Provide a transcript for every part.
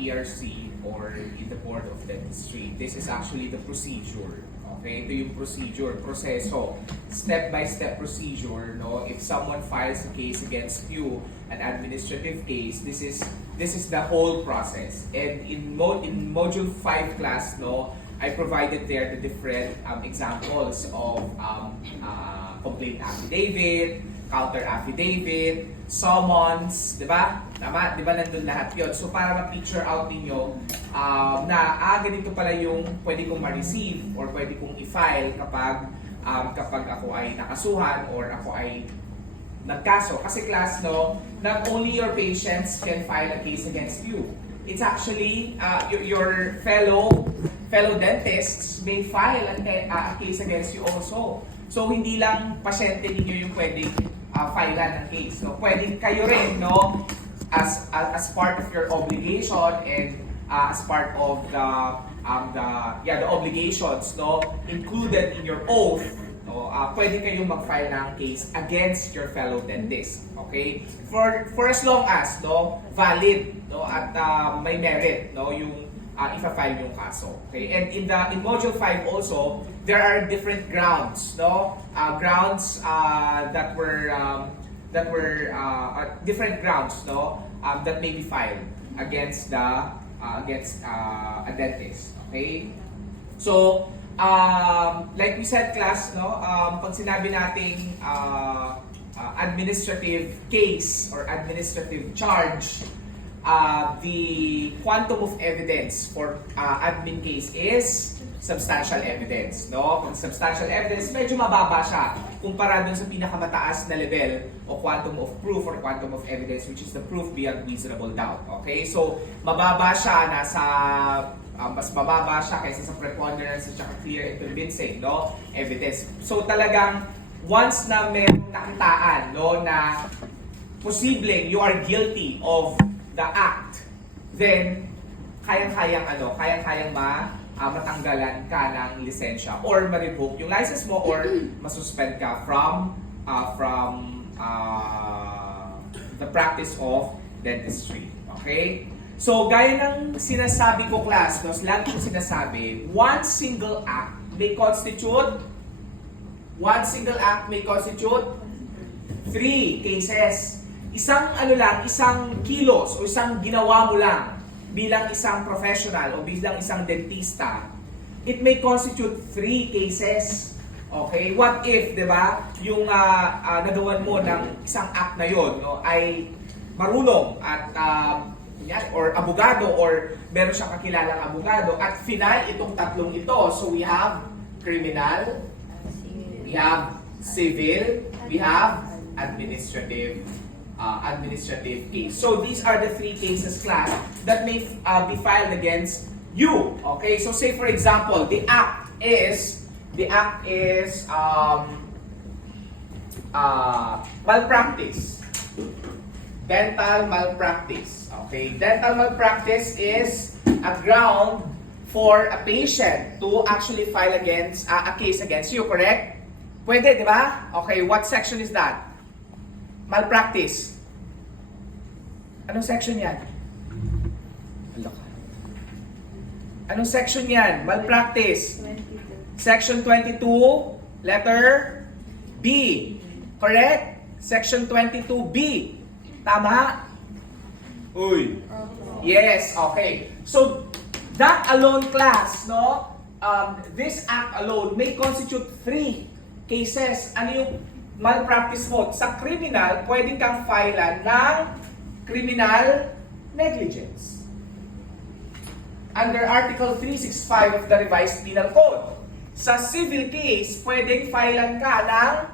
PRC or in the Board of Dentistry. This is actually the procedure. Okay, ito yung procedure, proseso, step-by-step procedure. No, if someone files a case against you, an administrative case, this is the whole process. And in module 5 class, no, I provided there the different examples of complaint affidavit, counter affidavit, summons, di ba? Tama? Di ba nandun lahat yun? So para ma-picture out ninyo na ganito pala yung pwede kong ma-receive or pwede kong i-file kapag ako ay nakasuhan or ako ay nagkaso. Kasi class, no, not only your patients can file a case against you. It's actually your fellow dentists may file a case against you also. So hindi lang pasyente ninyo yung pwedeng filean ng case. No? Pwedeng kayo rin, no, as part of your obligation and as part of the obligations, no, included in your oath, no, pwede kayong mag-file ng case against your fellow dentist. Okay? For as long as, no, valid, no, at may merit, no, yung ifa-file yung kaso. Okay? And in module 5 also, there are different grounds, no? Grounds that were different grounds, no, that may be filed against a dentist. Okay? So, like we said, class, no, pag sinabi nating administrative case or administrative charge, the quantum of evidence for admin case is substantial evidence, no? Kung substantial evidence, medyo mababa siya kumpara dun sa pinakamataas na level o quantum of proof or quantum of evidence, which is the proof beyond reasonable doubt. Okay? So, mababa siya, mas mababa siya kaysa sa preponderance at saka clear and convincing, no, evidence. So, talagang once na merong nakitaan, no, na posibleng you are guilty of the act, then kayang-kayang matanggalan ka ng lisensya or ma-revoke yung license mo or masuspend ka from the practice of dentistry. Okay? So, gaya ng sinasabi ko, class, no, lagi kong sinasabi, one single act may constitute 3 cases. Isang kilos o isang ginawa mo lang bilang isang professional o bilang isang dentista, it may constitute 3 cases. Okay? What if, di ba, yung nagawan mo ng isang act na yon, no, ay marunong at or abogado or meron siyang kakilalang abogado at final itong tatlong ito. So we have criminal, we have civil, we have administrative case. So these are the 3 cases, class, that may be filed against you. Okay? So say for example, the act is malpractice. Dental malpractice. Okay? Dental malpractice is a ground for a patient to actually file against a case against you, correct? Pwede, di ba? Okay, what section is that? Malpractice. Anong section yan? Anong section yan? Malpractice. 22. Section 22, letter B. Correct? Section 22B. Tama? Uy. Yes, okay. So, that alone, class, no? This act alone may constitute 3 cases. Ano yung malpractice mo? Sa criminal, pwede kang filean ng criminal negligence under Article 365 of the Revised Penal Code. Sa civil case, pwedeng filean ka ng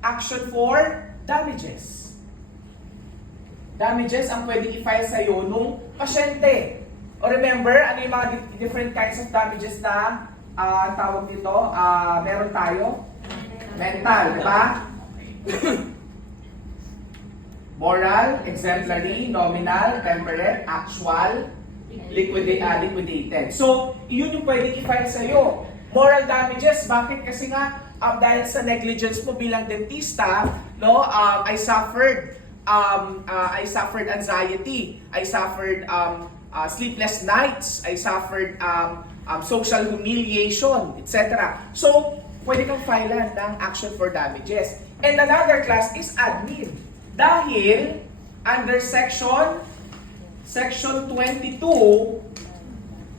action for damages. Damages ang pwedeng i-file sa'yo nung pasyente. O remember, ano yung mga different kinds of damages na tawag dito? Meron tayo? Mental, di ba? Moral, exemplary, nominal, temperate, actual, liquidated. So, yun yung pwedeng i-file sa'yo. Moral damages, bakit? Kasi nga, dahil sa negligence mo bilang dentista, no, I suffered I suffered anxiety, I suffered sleepless nights, I suffered social humiliation, etc. So, pwede kang filean ng action for damages. And another class is admin. Dahil, under section 22,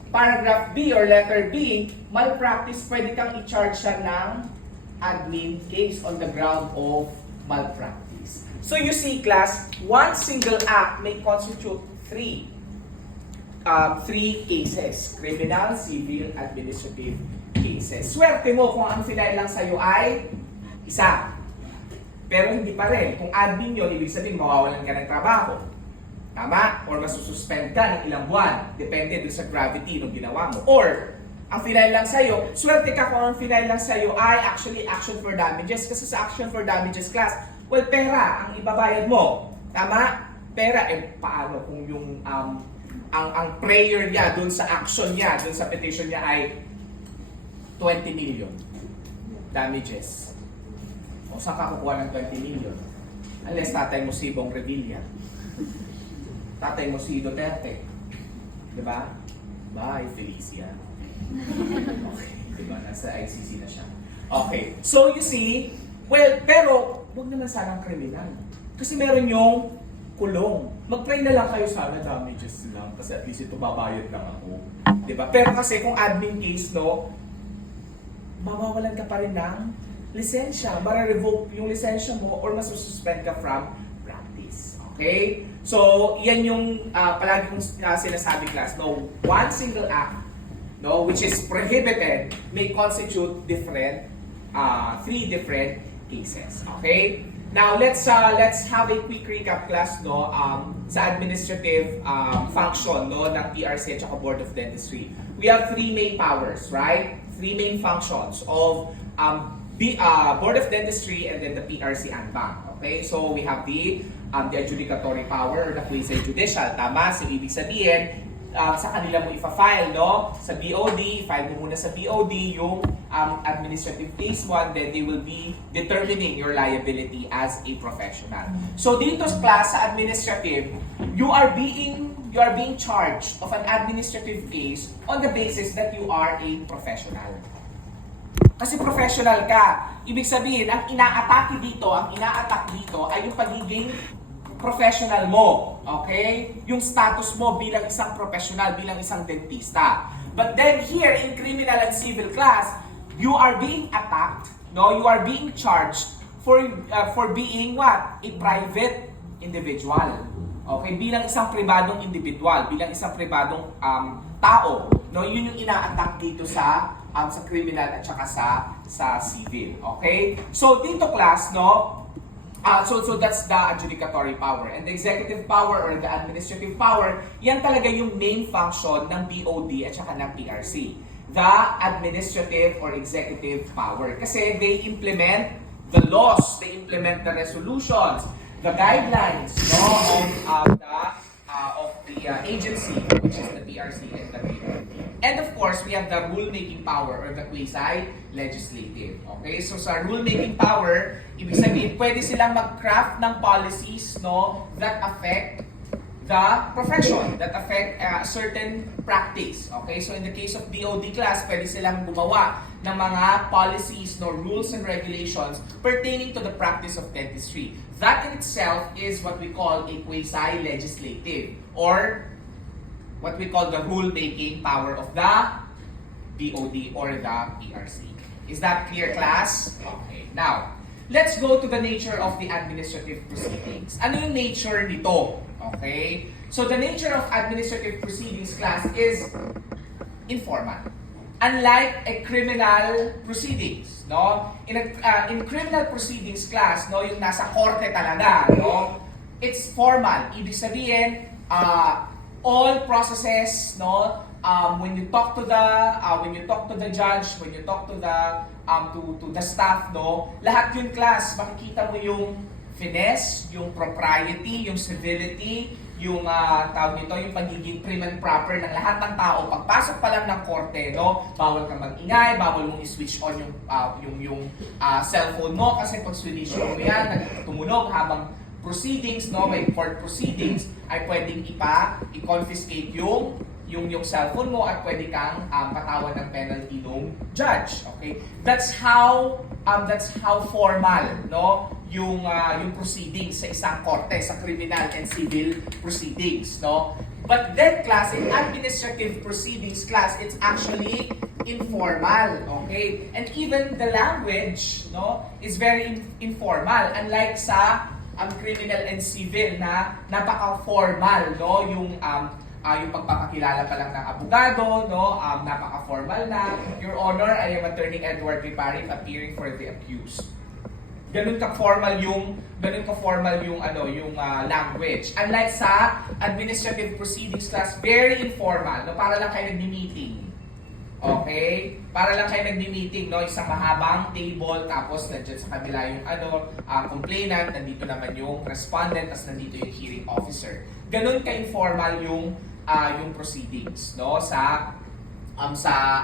paragraph B or letter B, malpractice, pwede kang i-charge siya ng admin case on the ground of malpractice. So you see, class, one single act may constitute three cases: criminal, civil, administrative cases. Swerte mo kung ang final lang sa'yo ay isa. Pero hindi pa rin. Kung admin yun, ibig sabihin mawawalan ka ng trabaho. Tama? Or masususpend ka ng ilang buwan. Depende dun sa gravity ng ginawa mo. Or, ang final lang sa'yo, swerte ka kung ang final lang sa'yo ay actually action for damages. Kasi sa action for damages class, well, pera ang ibabayad mo. Tama? Pera, paano kung yung ang prayer niya dun sa action niya, dun sa petition niya ay 20 million damages. O saan ka kukuha ng 20 million? Unless tatay mo si Bong Revilla. Tatay mo si Duterte. Diba? Bye, Felicia. Okay, diba? Nasa ICC na siya. Okay, so you see, well, pero huwag naman sanang kriminal. Kasi meron yung kulong. Mag-pray na lang kayo, sana damages lang. Kasi at least ito babayad lang ako. Diba? Pero kasi kung admin case, no, mawawalan ka pa rin ng lisensya, mara-revoke yung lisensya mo or masususpend ka from practice. Okay? So, yan yung palagi kong sinasabi, class. No, one single act, no, which is prohibited, may constitute different, three different cases. Okay? Now, let's have a quick recap, class, no, sa administrative function, no, ng PRC at Board of Dentistry. We have three main powers, right? Three main functions of Board of Dentistry and then the PRC and bank. Okay, so we have the adjudicatory power or the quasi-judicial. Tama? So ibig sabihin, sa kanila mo ipa-file, no? Sa BOD, file mo muna sa BOD yung administrative case 1, then they will be determining your liability as a professional. So dito sa class, sa administrative, you are being charged of an administrative case on the basis that you are a professional. Kasi professional ka. Ibig sabihin, ang ina-attack dito ay yung pagiging professional mo. Okay? Yung status mo bilang isang professional, bilang isang dentista. But then here, in criminal and civil class, you are being attacked, no? You are being charged for being what? A private individual. Okay? Bilang isang pribadong individual, bilang isang pribadong tao. No? Yun yung ina-attack dito sa criminal at saka sa civil. Okay? So dito, class, no? So that's the adjudicatory power. And the executive power or the administrative power, yan talaga yung main function ng BOD at saka ng PRC. The administrative or executive power. Kasi they implement the laws, they implement the resolutions, the guidelines, no, of the agency, which is the PRC and the BOD. And of course, we have the rule-making power or the quasi-legislative. Okay? So sa rule-making power, ibig sabihin, pwede silang mag-craft ng policies, no, that affect the profession, that affect certain practice. Okay? So in the case of BOD class, pwede silang gumawa ng mga policies, no, rules and regulations pertaining to the practice of dentistry. That in itself is what we call a quasi-legislative or what we call the rule-making power of the BOD or the PRC. Is that clear, class? Okay. Now, let's go to the nature of the administrative proceedings. Ano yung nature nito? Okay? So, the nature of administrative proceedings, class, is informal. Unlike a criminal proceedings, no? In criminal proceedings, class, no, yung nasa korte talaga, no? It's formal. Ibig sabihin, all processes, no, when you talk to the judge, when you talk to the staff, no, lahat yun, class, makikita mo yung finesse, yung propriety, yung civility, yung tawag nito, yung pagiging prim and proper ng lahat ng tao. Pagpasok pa lang ng korte, no, bawal kang mag-ingay, bawal mong i-switch on yung cellphone mo kasi pag switch mo yan, tumunog habang proceedings, no, may court proceedings, ay pwedeng i-confiscate yung cellphone mo at pwede kang patawan ng penalty ng judge. Okay? That's how formal, no, yung proceedings sa isang korte, sa criminal and civil proceedings, no. But then class, in administrative proceedings class, it's actually informal, okay? And even the language, no, is very informal. Unlike sa criminal and civil na napaka-formal, no, yung pagpapakilala pa lang ng abogado, no, napaka-formal na. Your Honor, I am Attorney Edward Ripari, appearing for the accused. Ganun ka-formal yung language. Unlike sa administrative proceedings class, very informal, no, para lang kayo nagmi-meeting. Okay? Para lang kayo nagmi-meeting, no, isang mahabang table, tapos nandiyan sa kabila yung complainant, nandito naman yung respondent, tapos nandito yung hearing officer. Ganun ka-informal yung proceedings, no, sa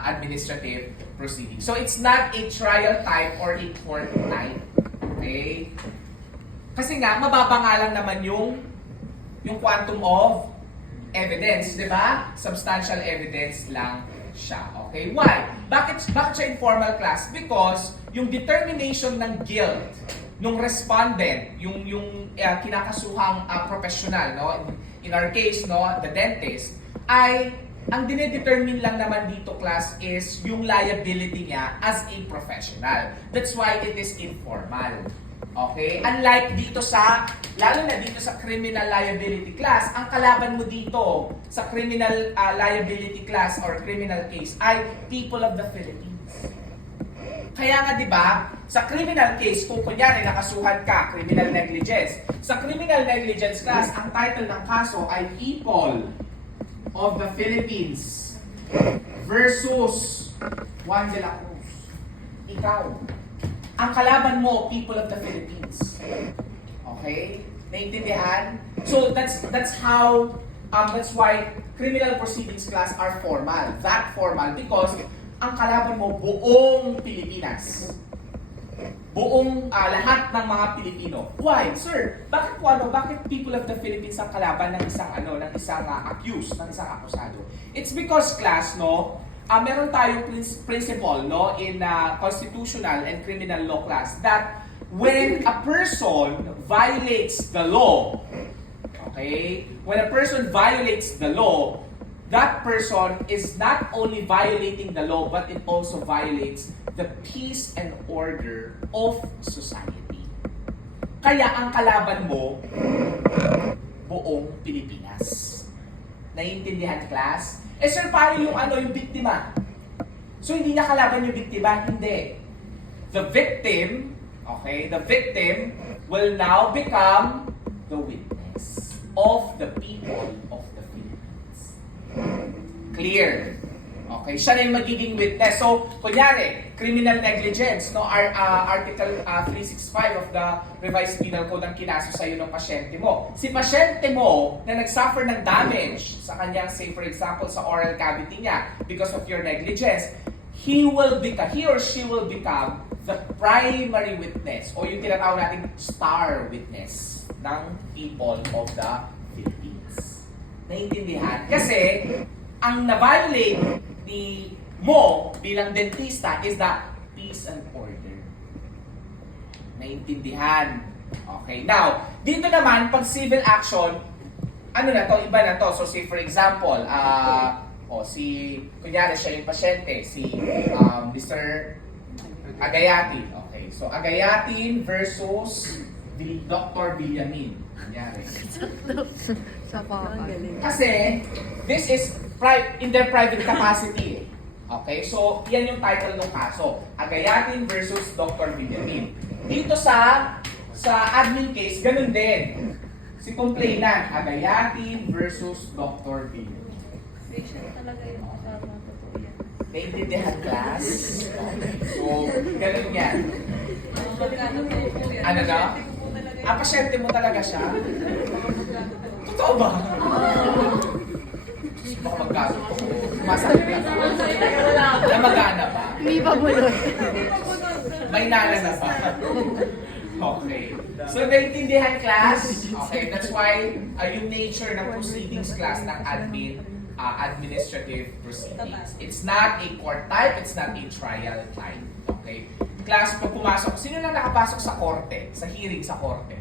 administrative proceedings. So it's not a trial type or a court type. Okay? Kasi nga, mababa nga lang naman yung quantum of evidence, di ba? Substantial evidence lang siya. Okay? Why? Bakit siya informal class? Because yung determination ng guilt nung respondent, yung kinakasuhang professional, no? In our case, no, the dentist, ay ang dinedetermine lang naman dito class is yung liability niya as a professional. That's why it is informal. Okay? Unlike dito lalo na dito sa criminal liability class, ang kalaban mo dito sa criminal liability class or criminal case ay people of the Philippines. Kaya nga 'di ba, sa criminal case, kung kunyari nakasuhan ka, criminal negligence. Sa criminal negligence class, ang title ng kaso ay People of the Philippines versus Juan de la Cruz. Ikaw. Ang kalaban mo, people of the Philippines. Okay? Naintindihan? So that's why criminal proceedings class are formal. That formal because ang kalaban mo buong Pilipinas. Buong lahat ng mga Pilipino. Why? Sir, bakit people of the Philippines ang kalaban ng isang accused, ng isang akusado? It's because class, no, meron tayong principle, no, in constitutional and criminal law class that when a person violates the law, okay, when a person violates the law, that person is not only violating the law but it also violates the peace and order of society. Kaya ang kalaban mo, buong Pilipinas. Naiintindihan, class? Eh sir, paano yung biktima? So hindi niya kalaban yung biktima? Hindi. The victim, okay, the victim will now become the witness of the people of the Philippines. Clear? Okay, siya na yung magiging witness. So, kunyari, criminal negligence, no, Article 365 of the Revised Penal Code ang kinaso sa'yo ng pasyente mo. Si pasyente mo na nag-suffer ng damage sa kanyang, say for example, sa oral cavity niya because of your negligence, he or she will become the primary witness o yung tinatawag natin star witness ng people of the Philippines. Naintindihan? Kasi, ang na-violate ni mo bilang dentista is the peace and order. Naintindihan? Okay. Now, dito naman, pag civil action, iba na to. So, say for example, kunyari siya yung pasyente, si Mr. Agayatin. Okay. So, Agayatin versus Dr. Villamin. Kunyari. Kasi, this is in their private capacity. Okay? So, yan yung title ng kaso. Agayatin versus Dr. Villamin. Dito sa admin case, ganun din. Si complainant, Agayatin versus Dr. Villamin. Patient talaga yung kasama. Totoo yan. Naintindihan, class? Okay. So, ganun yan. Magkano po yan? Ano na? Pasyente mo talaga siya? Totoo ba? Baka magkasok ko. Masakit na ba? Namagana pa? Hindi pa bulot. May nala na pa? Okay. So, naintindihan class? Okay, that's why yung nature ng proceedings class ng administrative proceedings. It's not a court type, it's not a trial type. Okay? Class, pag pumasok, sino na nakapasok sa korte, sa hearing sa korte?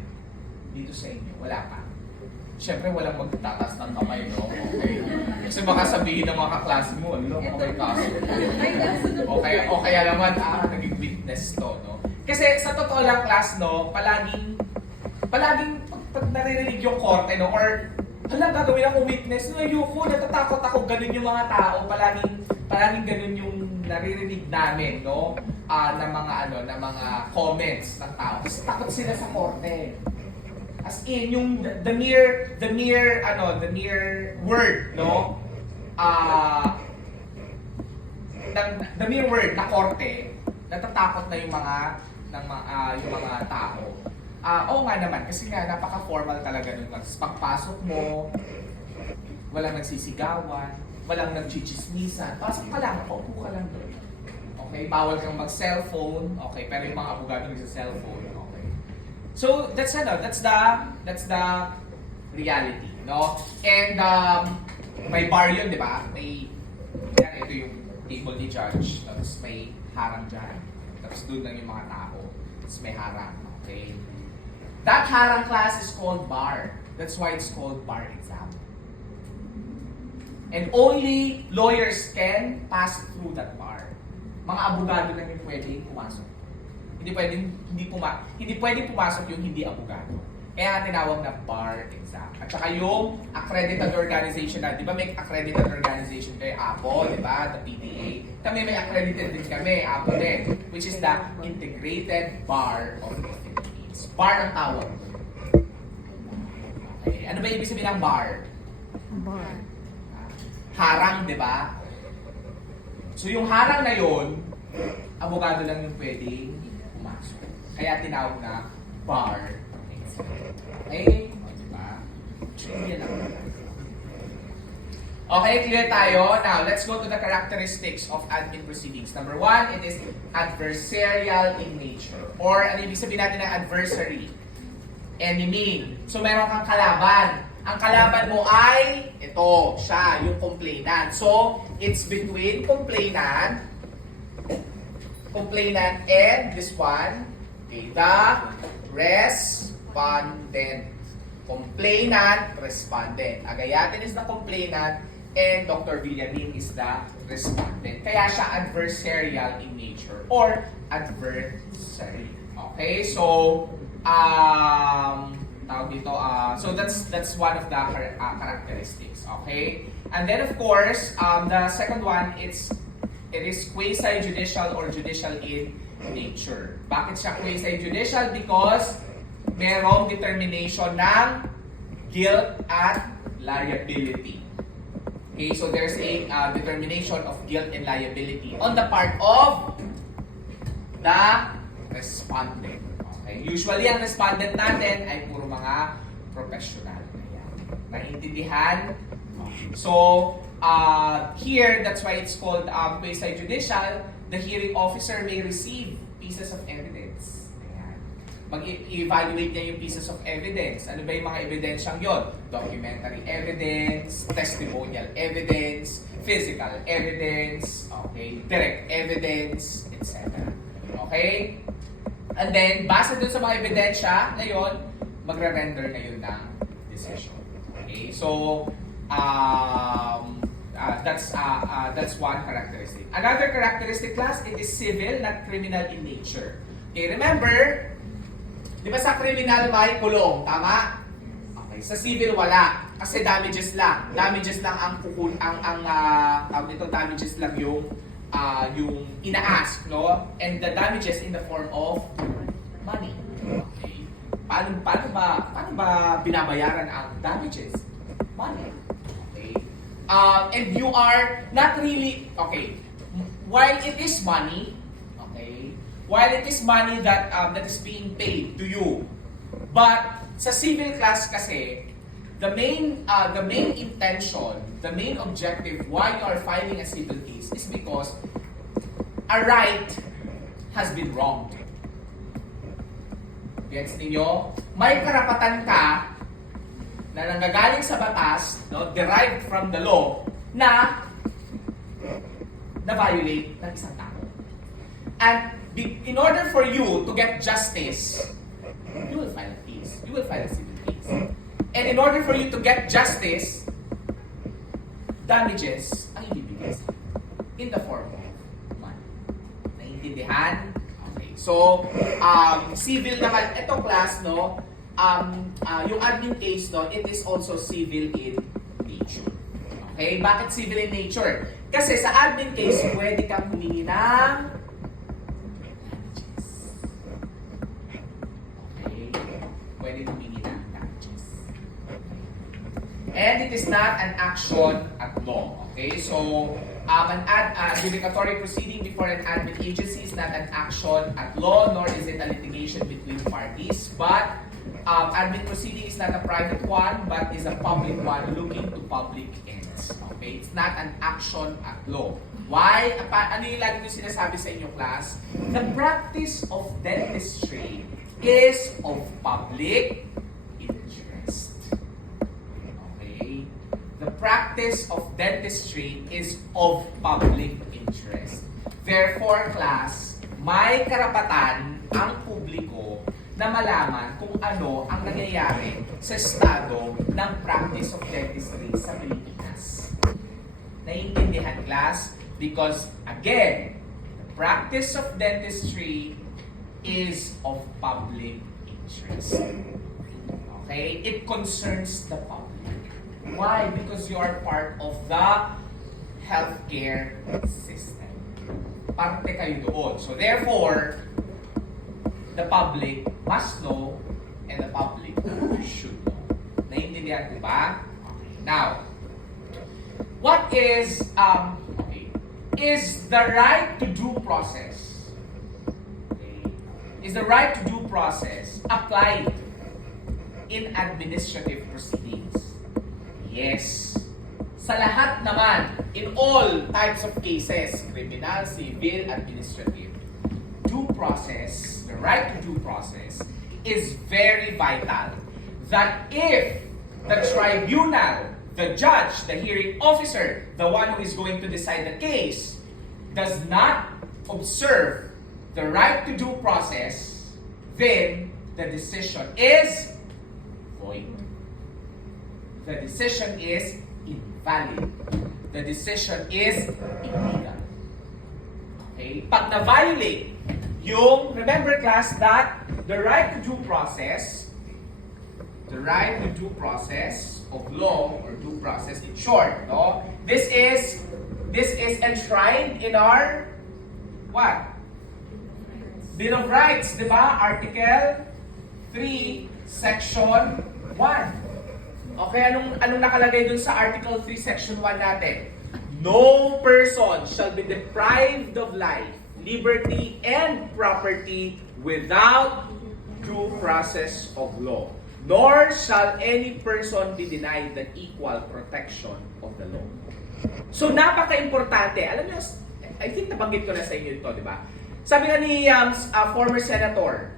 Dito sa inyo, wala pa. Siyempre, walang magtataas ng kamay, no? Okay. Kasi baka sabihin ng mga kaklase mo, ano, okay kaso. O kaya naman, naging witness to, no? Kasi sa totoo lang, class, no, palaging pag naririnig yung korte, no, or hala, gagawin ako witness, no, ayoko, natatakot ako, ganun yung mga tao, palaging ganun yung naririnig namin, no, ng mga comments ng tao. Kasi takot sila sa korte. As in, yung the mere word, no, the mere word na korte, natatakot na yung mga tao. Oo nga naman, kasi nga napaka-formal talaga nun. Pagpasok mo, walang nagsisigawan, walang nagchichismisan. Pasok ka lang, paupo ka lang doon. Okay, bawal kang mag-cellphone. Okay, pero yung mga abogado nagsa-cellphone. Okay. So, that's the reality, no? And may bar yun, di ba? Ito yung table ni judge, tapos may harang dyan. Tapos doon lang yung mga tao. Tapos may harang. Okay? That harang class is called bar. That's why it's called bar exam. And only lawyers can pass through that bar. Mga abogado lang yung pwedeng pumasok. Hindi pwedeng pumasok yung hindi abogado. Kaya tinawag na bar exam. At saka yung accredited organization na, di ba may accredited organization kayo, APO, di ba? The PTA. Kami may accredited din kami, APO din, which is the Integrated Bar of the Philippines. Bar ang tawag. Okay. Ano ba ibig sabihin ng bar? Bar. Harang, di ba? So yung harang na yon, abogado lang yung pwedeng pumasok. Kaya tinawag na bar. Okay? Diba? Trivia lang. Okay, clear tayo. Now, let's go to the characteristics of admin proceedings. Number one, it is adversarial in nature. Or, ano ibig sabihin natin ng adversary? Enemy. So, meron kang kalaban. Ang kalaban mo ay, ito, siya, yung complainant. So, it's between complainant and this one, okay, the respondent. Complainant, respondent. Agayatin is the complainant and Dr. Villamin is the respondent. Kaya siya adversarial in nature or adversary. Okay, so tawag dito, so that's one of the characteristics. Okay, and then of course the second one, it is quasi-judicial or judicial in nature. Bakit siya quasi-judicial? Because merong determination ng guilt at liability. Okay, so there's a determination of guilt and liability on the part of the respondent. Okay, usually ang respondent natin ay puro mga professional. Ayan. Naiintindihan? Okay. So, here, that's why it's called quasi-judicial. The hearing officer may receive pieces of evidence. Ayan. Mag-evaluate niya yung pieces of evidence. Ano ba yung mga evidensyang yon? Documentary evidence, testimonial evidence, physical evidence, okay, direct evidence, etc. Okay? And then, base dun sa mga ebidensya na yun, magre-render na yun ng decision. Okay? So, that's one characteristic. Another characteristic class, it is civil, not criminal in nature. Okay, remember, di ba sa criminal may kulong, tama? Okay, sa civil wala, kasi damages lang. Damages lang ang damages lang yung ina-ask, no? And the damages in the form of money. Okay. Paano ba binabayaran ang damages? Money. And you are not really, okay, while it is money, okay, while it is money that is being paid to you, but sa civil class kasi, the main intention, the main objective why you are filing a civil case is because a right has been wronged. Gets ninyo? May karapatan ka na nanggagaling sa batas, no, derived from the law, na violate ng isang tao. And in order for you to get justice, you will file a case. You will file a civil case. And in order for you to get justice, damages ang ibibigay sa in the form of money. Naiintindihan? Okay. So, civil naman, ito class, no, yung admin case, no, it is also civil in nature. Okay? Bakit civil in nature? Kasi sa admin case, pwede kang humingi ng damages. Okay? Pwede humingi ng damages. And it is not an action at law. Okay? So, an adjudicatory proceeding before an admin agency is not an action at law, nor is it a litigation between parties. But admin proceeding is not a private one, but is a public one looking to public ends. Okay? It's not an action at law. Why? Ano yung lagi ko sinasabi sa inyong class? The practice of dentistry is of public interest. Okay? The practice of dentistry is of public interest. Therefore, class, may karapatan ang publiko na malaman kung ano ang nangyayari sa estado ng practice of dentistry sa Pilipinas. Naiintindihan, class? Because, again, the practice of dentistry is of public interest. Okay? It concerns the public. Why? Because you are part of the healthcare system. Parte kayo doon. So therefore, the public must know and the public should know. Naiintindihan ko ba? Okay. Now, what is the right to due process? Okay. Is the right to due process applied in administrative proceedings? Yes. Sa lahat naman, in all types of cases, criminal, civil, administrative, due process, the right to due process, is very vital. That if the tribunal, the judge, the hearing officer, the one who is going to decide the case, does not observe the right to due process, then the decision is void. The decision is invalid. The decision is illegal. Okay? Pag na-violate yung, remember class, that the right to due process of law, or due process in short, no? This is enshrined in our, what? Bill of Rights, di ba? Article 3, Section 1. Okay, anong nakalagay dun sa Article 3, Section 1 natin? No person shall be deprived of life, liberty, and property without due process of law. Nor shall any person be denied the equal protection of the law. So, napaka-importante. Alam niyo, I think nabanggit ko na sa inyo ito, di ba? Sabi nga ni former senator,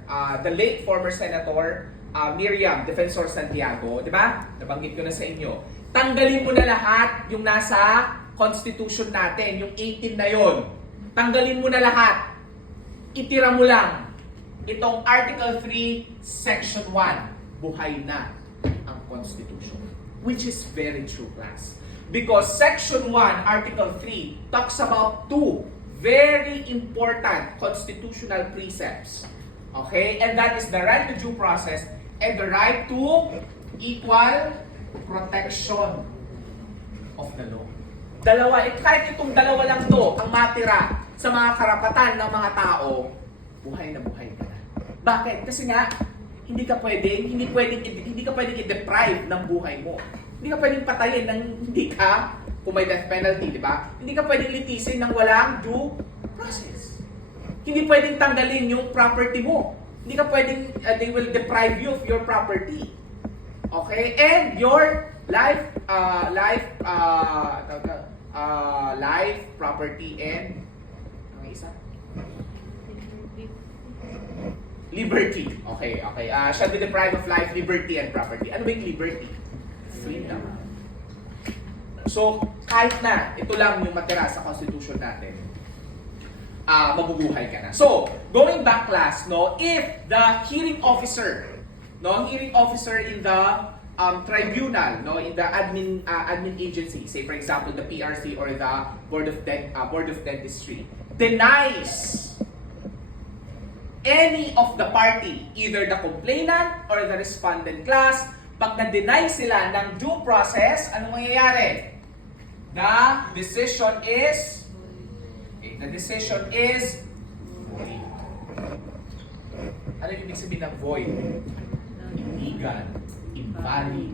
the late former senator, Miriam Defensor Santiago, di ba? Nabanggit ko na sa inyo. Tanggalin mo na lahat yung nasa constitution natin, yung 18 na yon. Tanggalin mo na lahat. Itira mo lang itong Article 3, Section 1. Buhay na ang constitution. Which is very true, class. Because Section 1, Article 3 talks about two very important constitutional precepts. Okay? And that is the right to due process and the right to equal protection of the law. Dalawa, kahit itong dalawa lang to ang matira sa mga karapatan ng mga tao, buhay na buhay ka na. Bakit? Kasi nga, hindi ka pwedeng i-deprive ng buhay mo. Hindi ka pwedeng patayin ng hindi ka, kung may death penalty, di ba? Hindi ka pwedeng litisin ng walang due process. Hindi pwedeng tanggalin yung property mo. Hindi ka pwedeng, they will deprive you of your property. Okay? And your life, property, and ano isa? Liberty. Okay. Shall be deprived of life, liberty, and property. Ano ba yung liberty? Freedom. So, kahit na ito lang yung matira sa constitution natin, mabubuhay ka na. So, going back class, no, if the hearing officer in the tribunal, no, in the admin agency, say for example the PRC or the Board of Dentistry, denies any of the party, either the complainant or the respondent class, pag na-deny sila ng due process, anong mangyayari? The decision is void. Ano yung ibig sabihin ng void? Illegal, invalid.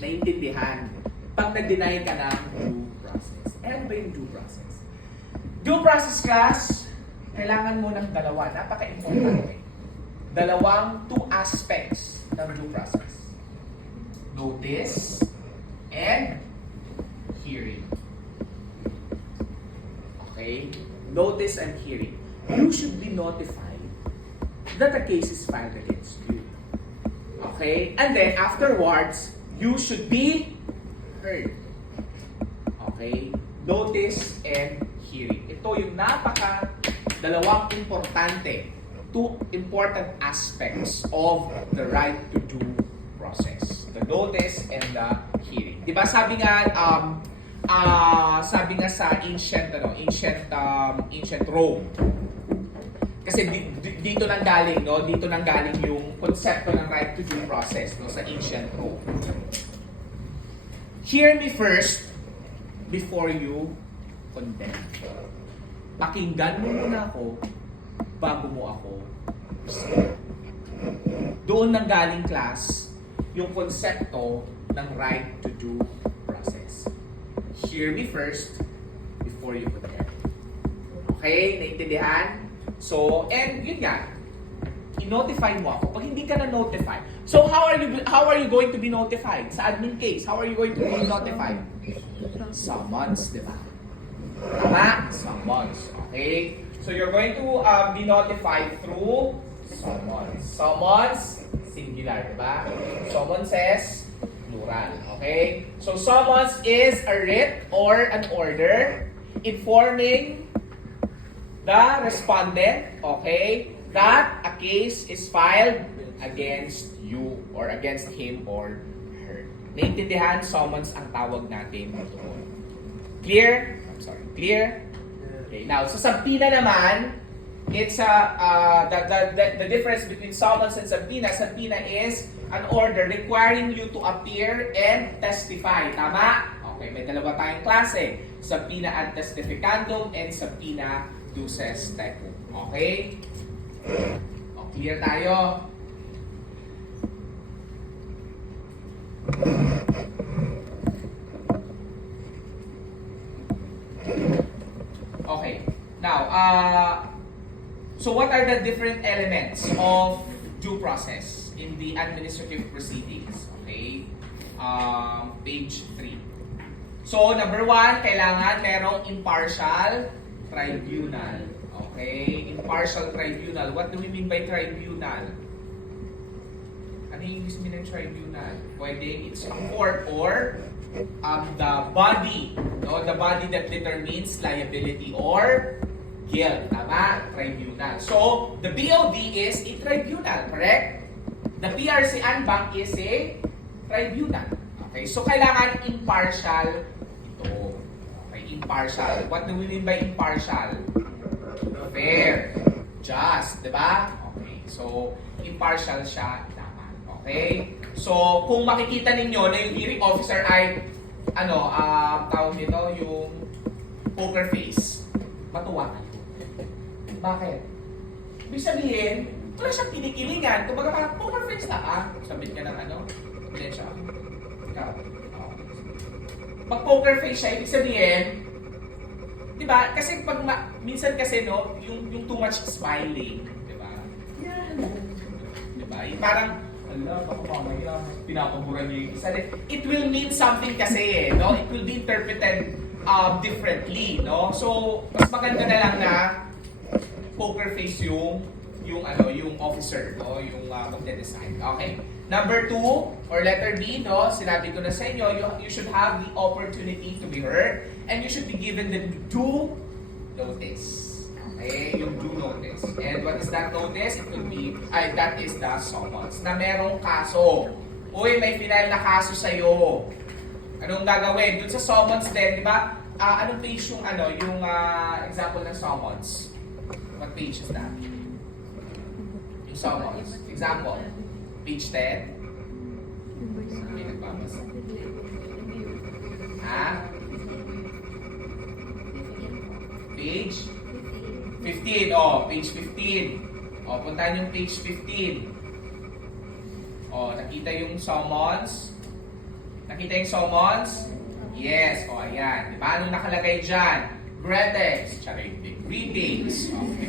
Naintindihan. Pag nag-deny ka ng due process. Ano ba yung due process? Due process class, kailangan mo ng dalawa. Napaka-importante. Two aspects ng due process. Notice and hearing. Okay? Notice and hearing. You should be notified that a case is filed against you. Okay? And then afterwards, you should be heard. Okay? Notice and hearing. Ito yung dalawang two important aspects of the right to due process. The notice and the hearing. Diba sabi nga sa ancient Rome. Kasi dito nang galing, no? Dito nang galing yung konsepto ng right to due process, no, sa ancient Rome. Hear me first before you condemn. Pakinggan mo muna ako bago mo ako usapin. Doon nang galing class yung konsepto ng right to due process. Hear me first before you condemn. Okay? Naintindihan? So, and yun nga, i-notify mo ako. Pag hindi ka na-notify, so how are you going to be notified? Sa admin case, how are you going to be notified? Summons, di ba? Tama? Summons. Okay? So you're going to be notified through summons. Summons, singular, di ba? Summonses, plural. Okay? So summons is a writ or an order informing the respondent, okay, that a case is filed against you or against him or her. Naintindihan, summons ang tawag natin doon. Clear? I'm sorry. Clear? Okay. Now, sa subpoena naman, it's the difference between summons and subpoena. Subpoena is an order requiring you to appear and testify. Tama? Okay, may dalawa tayong klase. Subpoena ad testificandum and subpoena duces tecum. Okay? O, clear tayo? Okay. Now, so what are the different elements of due process in the administrative proceedings? Okay? Page 3. So, number 1, kailangan merong impartial tribunal. Okay? Impartial tribunal. What do we mean by tribunal? Ano yung ibig sabihin ng tribunal? Pwede it's a court or the body, no? The body that determines liability or guilt. Tama? Tribunal. So, the BOD is a tribunal, correct? The PRC and bank is a tribunal. Okay? So, kailangan impartial ito. Okay? Impartial. What do we mean by impartial? Fair. Just. Diba? Okay. So, impartial siya. Okay? So, kung makikita ninyo na yung hearing officer ay tawag nito, yung poker face, matuwa kayo. Bakit? Ibig sabihin, wala siyang kinikilingan. Kung parang poker face na sabit ka ng hindi siya. Ikaw. Pag poker face siya, ibig sabihin, di ba? Kasi pag minsan kasi yung too much smiling, di ba? Yan. Di ba? Yung parang baka mamaya, pinapabura niyo yung isa. It will mean something kasi no? It will be interpreted differently, no? So, mas maganda na lang na poker face yung officer, no? Yung magde-decide. Okay. Number 2, or letter B, no? Sinabi ko na sa inyo, you should have the opportunity to be heard and you should be given the due notice. Okay, yung due notice. And what is that notice? It could be, that is the summons. Na merong kaso. Uy, may final na kaso sa'yo. Anong gagawin? Dun sa summons din, di ba? Anong page yung example ng summons? What page is that? Yung summons. Example. Page 10. May nagbabasa. Ha? Page 15. Oh, page 15. Oh, puntahan yung page 15. Oh, nakita yung summons? Nakita yung summons? Yes. Oh, ayan. Diba? Anong nakalagay dyan? Greetings. Greetings. Okay.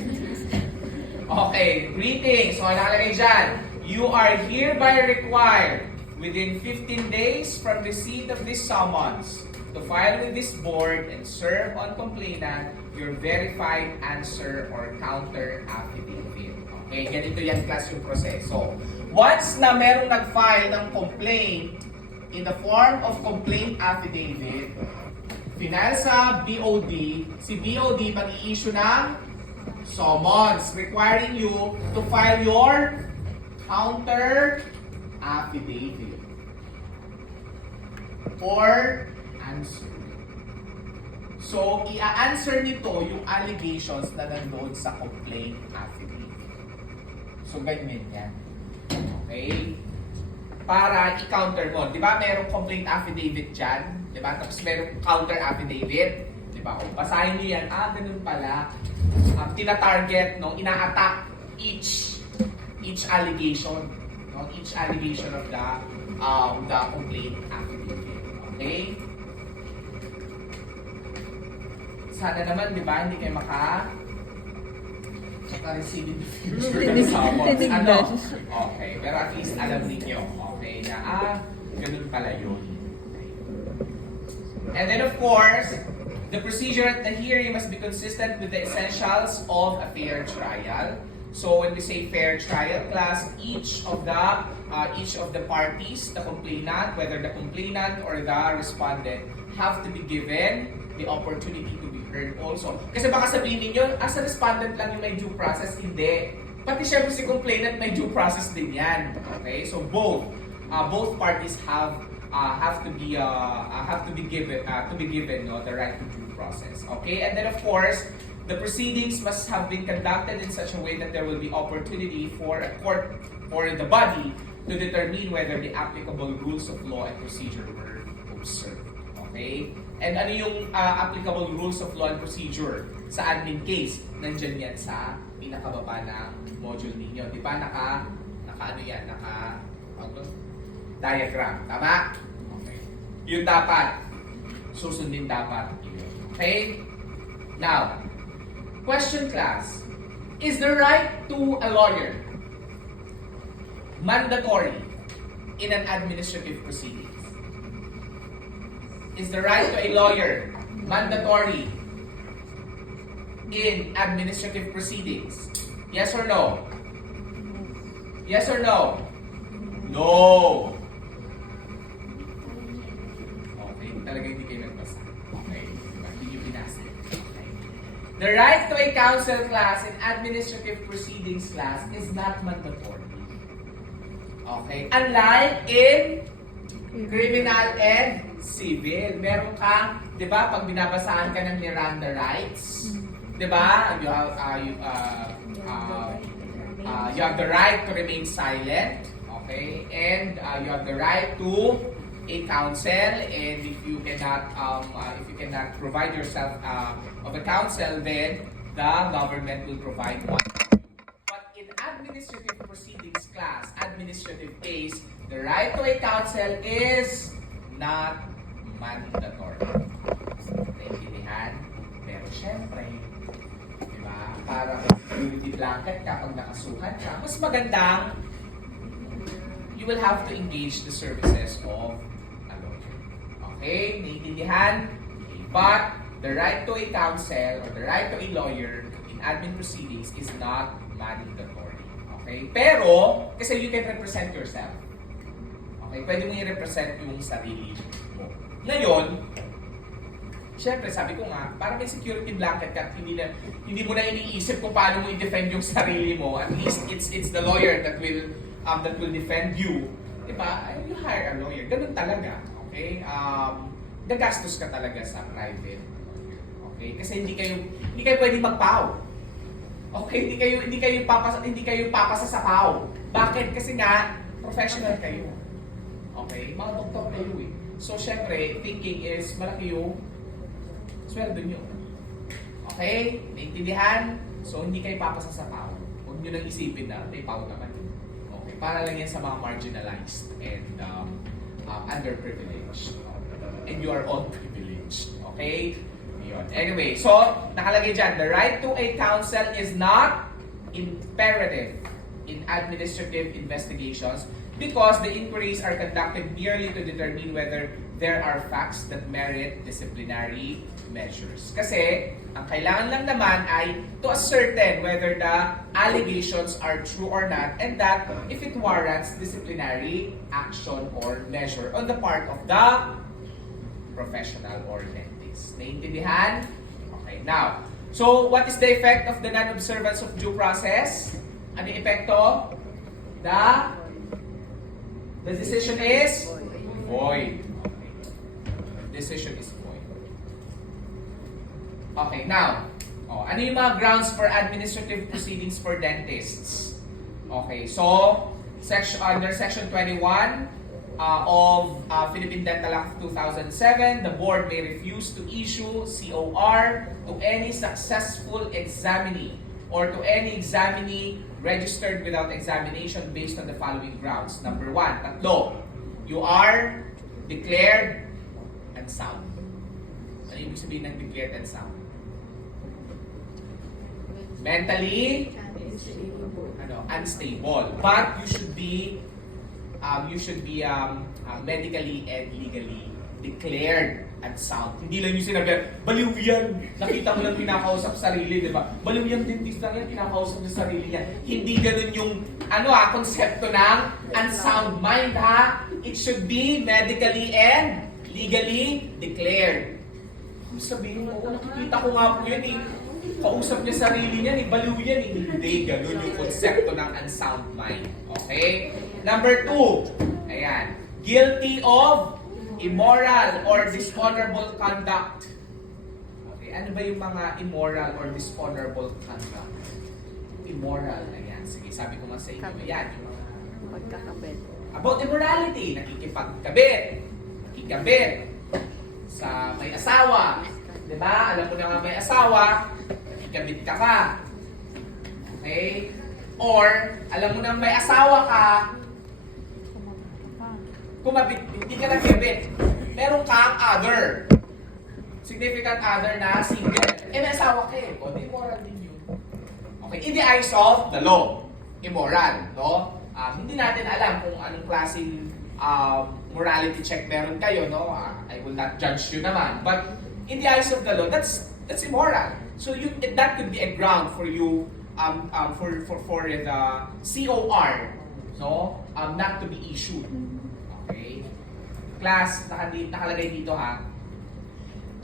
Okay. Greetings. So, nakalagay dyan. You are hereby required within 15 days from receipt of this summons to file with this board and serve on complainant your verified answer or counter affidavit. Okay, ganito yan class yung proseso. Once na merong nag-file ng complaint in the form of complaint affidavit, final sa BOD, si BOD mag-i-issue ng summons requiring you to file your counter affidavit or answer. So, i-answer nito yung allegations na nandoon sa complaint affidavit. So, ganyan yan. Okay? Para i-counter mo. Di ba merong complaint affidavit dyan? Di ba? Tapos merong counter affidavit. Di ba? O, basahin nyo yan. Ganun pala. Tina-target, no? Ina-attack each allegation. No? Each allegation of the complaint affidavit. Okay? Sana naman, di ba, hindi kayo maka-receive in the future ng summons. Ano? Okay, pero at least alam ninyo, okay, na ganun pala yun. And then of course, the procedure at the hearing must be consistent with the essentials of a fair trial. So when we say fair trial class, each of the parties, the complainant, whether the complainant or the respondent, have to be given the opportunity to be heard also. Kasi baka sabihin ninyo, as a respondent lang yung may due process, hindi. Pati syempre si complainant may due process din yan. Okay? So both parties have to be given no, the right to due process. Okay? And then of course, the proceedings must have been conducted in such a way that there will be opportunity for a court or the body to determine whether the applicable rules of law and procedure were observed. Okay? And ano yung applicable rules of law and procedure sa admin case? Nandyan yan sa pinakababa ng module ninyo. Di ba? Naka diagram. Tama? Okay. Yun dapat. Susundin dapat. Okay? Now, question class. Is the right to a lawyer mandatory in an administrative proceeding? Is the right to a lawyer mandatory in administrative proceedings? Yes or no? Yes or no? No! Okay, talaga hindi kayo nagbasa. Okay, hindi nyo binasa. Okay. The right to a counsel class in administrative proceedings class is not mandatory. Okay, unlike in criminal and civil. Meron ka, 'di ba, pag binabasahan ka ng Miranda rights, 'di ba? You have the right to remain silent, okay? And you have the right to a counsel, and if you cannot provide yourself of a counsel, then the government will provide one. But in administrative proceedings class, administrative case, the right to a counsel is not mandatory. Naintindihan? Pero syempre, di ba, para security blanket kapag nakasuhan ka, mas magandang you will have to engage the services of a lawyer. Okay? Naintindihan? But the right to a counsel or the right to a lawyer in admin proceedings is not mandatory. Okay? Pero, kasi you can represent yourself. Okay? Pwede mo i-represent yung sarili mo. Ngayon, syempre, sabi ko nga, para may security blanket ka at hindi mo na iniisip kung paano mo i-defend yung sarili mo. At least it's the lawyer that will defend you. Diba? You hire a lawyer. Ganun talaga. Okay? Gagastos ka talaga sa private. Okay? Kasi hindi kayo pwedeng magpaw. Okay? Hindi kayo papasa sa paw. Bakit? Kasi nga professional kayo. Okay? Mga doktor kayo eh. So syempre, thinking is malaki yung sweldo nyo. Okay? Naintindihan? So hindi kayo papasa sa paw. Huwag nyo nang isipin na may paw naman. Okay? Para lang yan sa mga marginalized and underprivileged. And you are all privileged. Okay? Yun. Anyway, so nakalagay dyan, the right to a counsel is not imperative in administrative investigations because the inquiries are conducted merely to determine whether there are facts that merit disciplinary measures. Kasi, ang kailangan lang naman ay to ascertain whether the allegations are true or not and that if it warrants disciplinary action or measure on the part of the professional or dentist. Naintindihan? Okay, now, so what is the effect of the non-observance of due process? Ano yung epekto? The decision is void. Okay. Decision is void. Okay, now, ano yung mga grounds for administrative proceedings for dentists? Okay, so, under Section 21 of Philippine Dental Act of 2007, the board may refuse to issue COR to any successful examinee or to any examinee registered without examination based on the following grounds. Number 1, tatlo, you are declared unsound. Ano ibig sabihin ng declared unsound? Mentally unstable. But you should be medically and legally declared unsound. Hindi lang yung sinabi, baliw yan. Nakita mo lang pinakausap sarili, di ba? Baliw yan, dentist lang yan, pinakausap sa sarili niya. Hindi ganun yung, konsepto ng unsound mind, ha? It should be medically and legally declared. Kung sabihin mo, nakikita ko nga po yan, eh. Kausap niya sarili niya, eh. Baliw yan, eh. Hindi ganun yung konsepto ng unsound mind. Okay? Number 2, ayan, guilty of immoral or dishonorable conduct. Okay, ano ba yung mga immoral or dishonorable conduct? Immoral, ayan. Sige, sabi ko nga sa inyo, ayan. Yung mga Pagkakabit. about immorality, nakikipagkabit sa may asawa. Diba? Alam mo na nga may asawa, nakikabit ka pa. Okay? Or, alam mo na may asawa ka, kumabit, hindi ka nagkabit. Meron kang other. Significant other na single. May asawa ka eh. O, di immoral din yun. Okay, in the eyes of the law, immoral, no? Hindi natin alam kung anong klaseng morality check meron kayo, no? I will not judge you naman. But in the eyes of the law, that's immoral. So that could be a ground for you for the COR, no? Not to be issued. Okay? Class, nakalagay dito ha.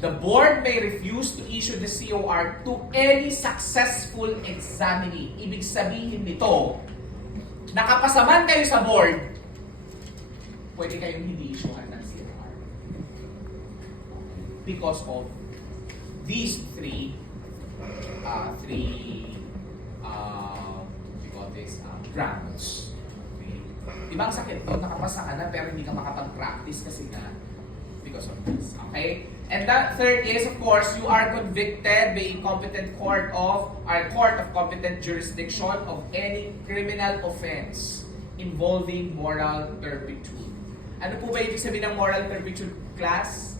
The board may refuse to issue the COR to any successful examinee. Ibig sabihin nito, nakapasaman kayo sa board, pwede kayong hindi issuehan ng COR. Because of these three grounds. Diba ang sakit doon, nakapasa ka na pero hindi ka makapag-practice kasi nga because of this. Okay? And that third is, of course, you are convicted by a competent court of competent jurisdiction of any criminal offense involving moral turpitude. Ano po ba ibig sabihin ng moral turpitude, class?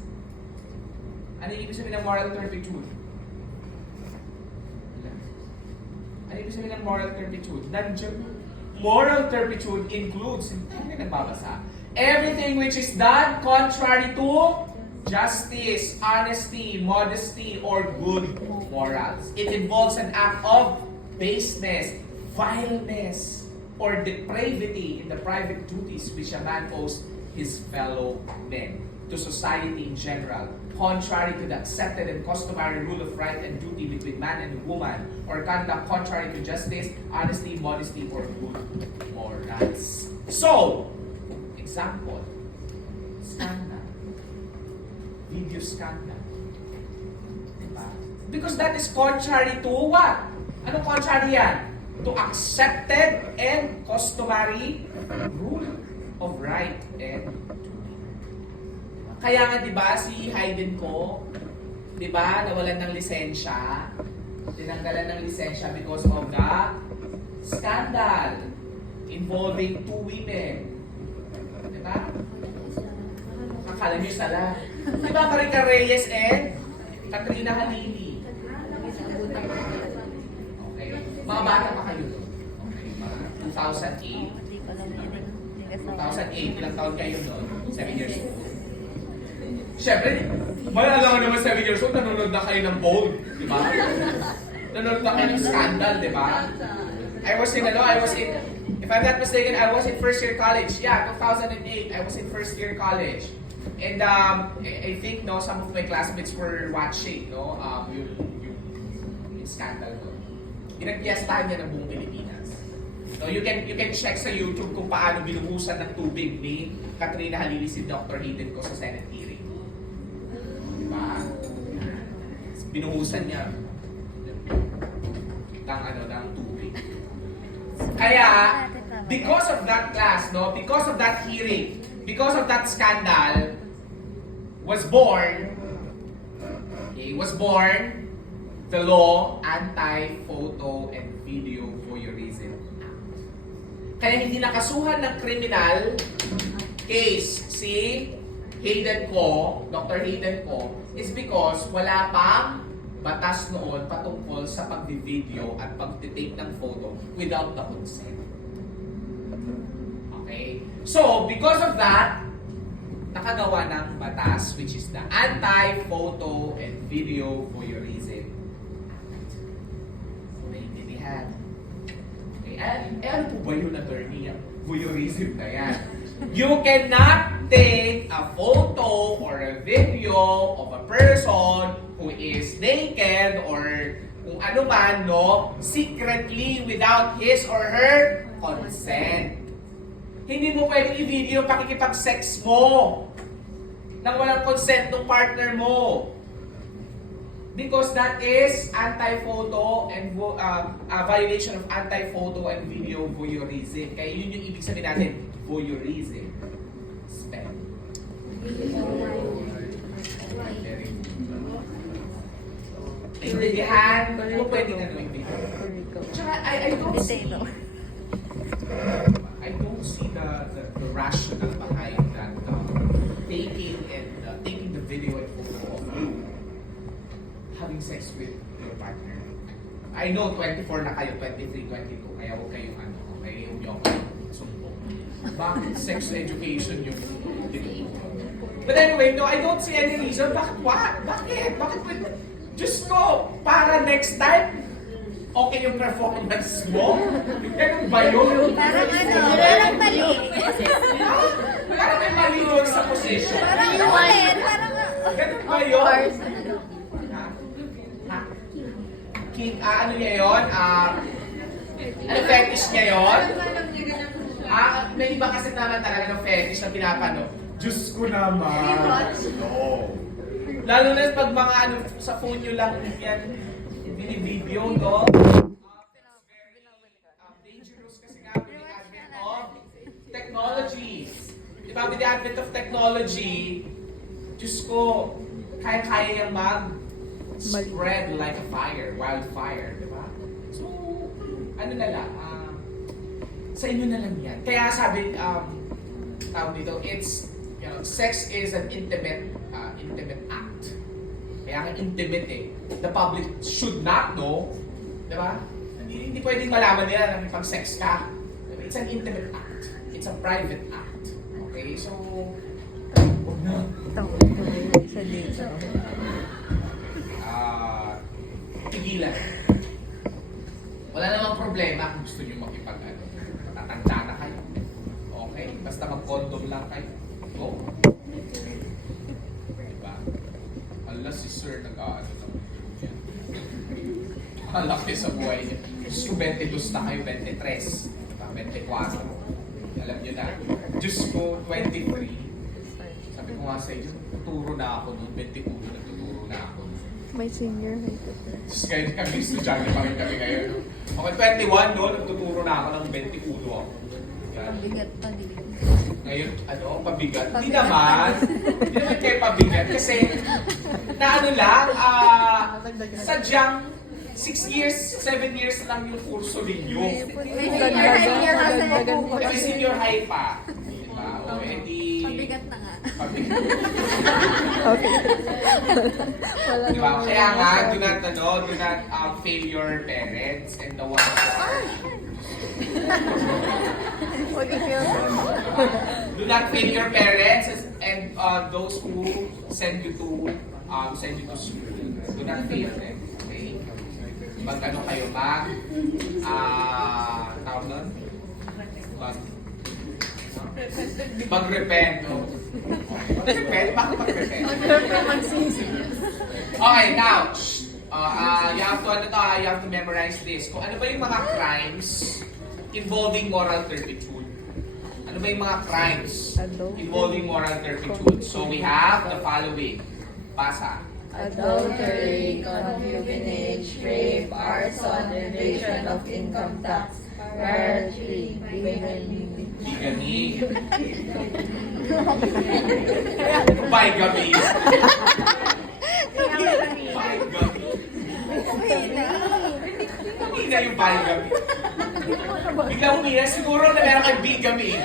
Ano ibig sabihin ng moral turpitude? Ano ibig sabihin ng moral turpitude? Moral turpitude includes, hindi nagbabasa, everything which is done contrary to justice, honesty, modesty, or good morals. It involves an act of baseness, vileness, or depravity in the private duties which a man owes his fellow men, to society in general, contrary to the accepted and customary rule of right and duty between man and woman, or conduct contrary to justice, honesty, modesty, or good morals. So, example, scandal. Video scandal. Diba? Because that is contrary to what? Anong contrary yan? To accepted and customary rule of right and duty. Kaya nga 'di ba si Hayden ko, 'di ba, nawalan ng lisensya, tinanggalan ng lisensya because of the scandal involving two women. 'Di ba? Akala niyo sala. 'Di ba Maricar Reyes and Katrina Halili? Okay. Mga bata pa kayo doon. Okay. Mga 2008, ilang taon kayo doon? 7 years old. Siyempre, malala naman 7 years old, nanonood na kayo ng Bold, di ba? Nanonood na kayo ng Scandal, di ba? I was in, if I'm not mistaken, I was in first year college. Yeah, 2008, I was in first year college. And I think, no, some of my classmates were watching, no, yung Scandal, no. Pinagpiyastahan niya ng buong Pilipinas. So you can check sa YouTube kung paano binuhusan ng tubig ni Katrina Halili si Dr. Hayden ko sa Senate hearing. Diba? Binuhusan niya ng tubig. Kaya, because of that class, no, because of that hearing, because of that scandal, was born the law Anti-Photo and Video Voyeurism Act. Kaya hindi nakasuhan ng criminal case si Hayden ko, Dr. Hayden ko, is because wala pang batas noon patungkol sa pag-video at pag-take ng photo without the consent. Okay? So, because of that, nakagawa ng batas which is the Anti-Photo and Video Voyeurism Act. Naintindihan? Okay, ano po ba yun, attorney? Voyeurism na yan. You cannot take a photo or a video of a person who is naked or kung ano man, no, secretly without his or her consent. Hindi mo pwedeng i-video pakikipag-sex mo nang walang consent ng partner mo. Because that is anti-photo and violation of anti-photo and video voyeurism. Kaya yun yung ibig sabihin natin, voyeurism. Spell. Intindihan? Hindi mo pwedeng ano yung video. Tsaka, I don't see the rationale behind that taking the video and photo of you having sex with your partner. I know 24 na kayo, 23, 22, kaya huwag kayong okay, huwag niyo ako sumbong. Bakit sex education yung But anyway, no, I don't see any reason. Bakit? Diyos ko, para next time, okay yung performance mo? Ganun ba yun? Parang parang mali. Parang may mali yun sa position. Parang ulit, Ganun ba yun? Ano niya yun? Ano fetish niya yun? May iba kasi naman talaga ng fetish na pinapano. Diyos ko naman. No. Lalo na pag mga sa phone nyo lang yan, video, no? Dangerous kasi nga with the advent of technology. Diba, with the advent of technology, Diyos ko, kaya-kaya yung spread like a fire, wildfire, di ba? So, ano na lang, sa inyo na lang yan. Kaya sabi, tawag dito, it's, sex is an intimate act. Kaya nga intimate eh. The public should not know, di ba? Hindi pwedeng malaman nila na pag sex ka. Diba? It's an intimate act. It's a private act. Okay, so, huwag na. dito. Tigilan. Wala namang problema kung gusto nyo makipag-ano. Tatanda na kayo. Okay? Basta mag-condom lang kayo. Go. Diba? Ala, si Sir nag-ano lang. Ang laki sa buhay niya. Diyos ko, 22 na kayo, 23. Diba? 24. Alam nyo na. Diyos ko, 23. Sabi ko nga sa inyo, tuturo na ako noon. 21 na tuturo na ako. May senior high ko, sir. Just kahit kami, estudyante pa rin kami ngayon. Okay, 21, no? Nagtuturo na ako ng 21 ako. Yan. Bigat pa din. Ngayon, ano, pabigat? Hindi naman. Hindi naman kayo pabigat. Kasi, na ano lang, sadyang 6 years, 7 years lang yung kurso ninyo. May senior high year kasi po. Kasi senior high pa. Diba? O, edi... Pabigat na nga. Pabigat. Okay. Wala Diba? namang Kaya nga, wala. do not fail your parents and the ones who are... Huwag i-feel Do not fail your parents and those who send you to school. Do not fail them. Okay? Mag-ano kayo, tawag nun? Mag-repent. No? Mag-repent? Bakit mag-repent? Okay, now, you have to memorize this. Kung ano ba yung mga crimes involving moral turpitude? Ano ba yung mga crimes involving moral turpitude? So we have the following. Pasa. Adultery, concubinage, rape, arson, evasion of income tax, marriage, bigamy. Bigamy. Bigamy. Bigamy. Hindi yung bigamy. Biglang umina, siguro na meron kay bigamy.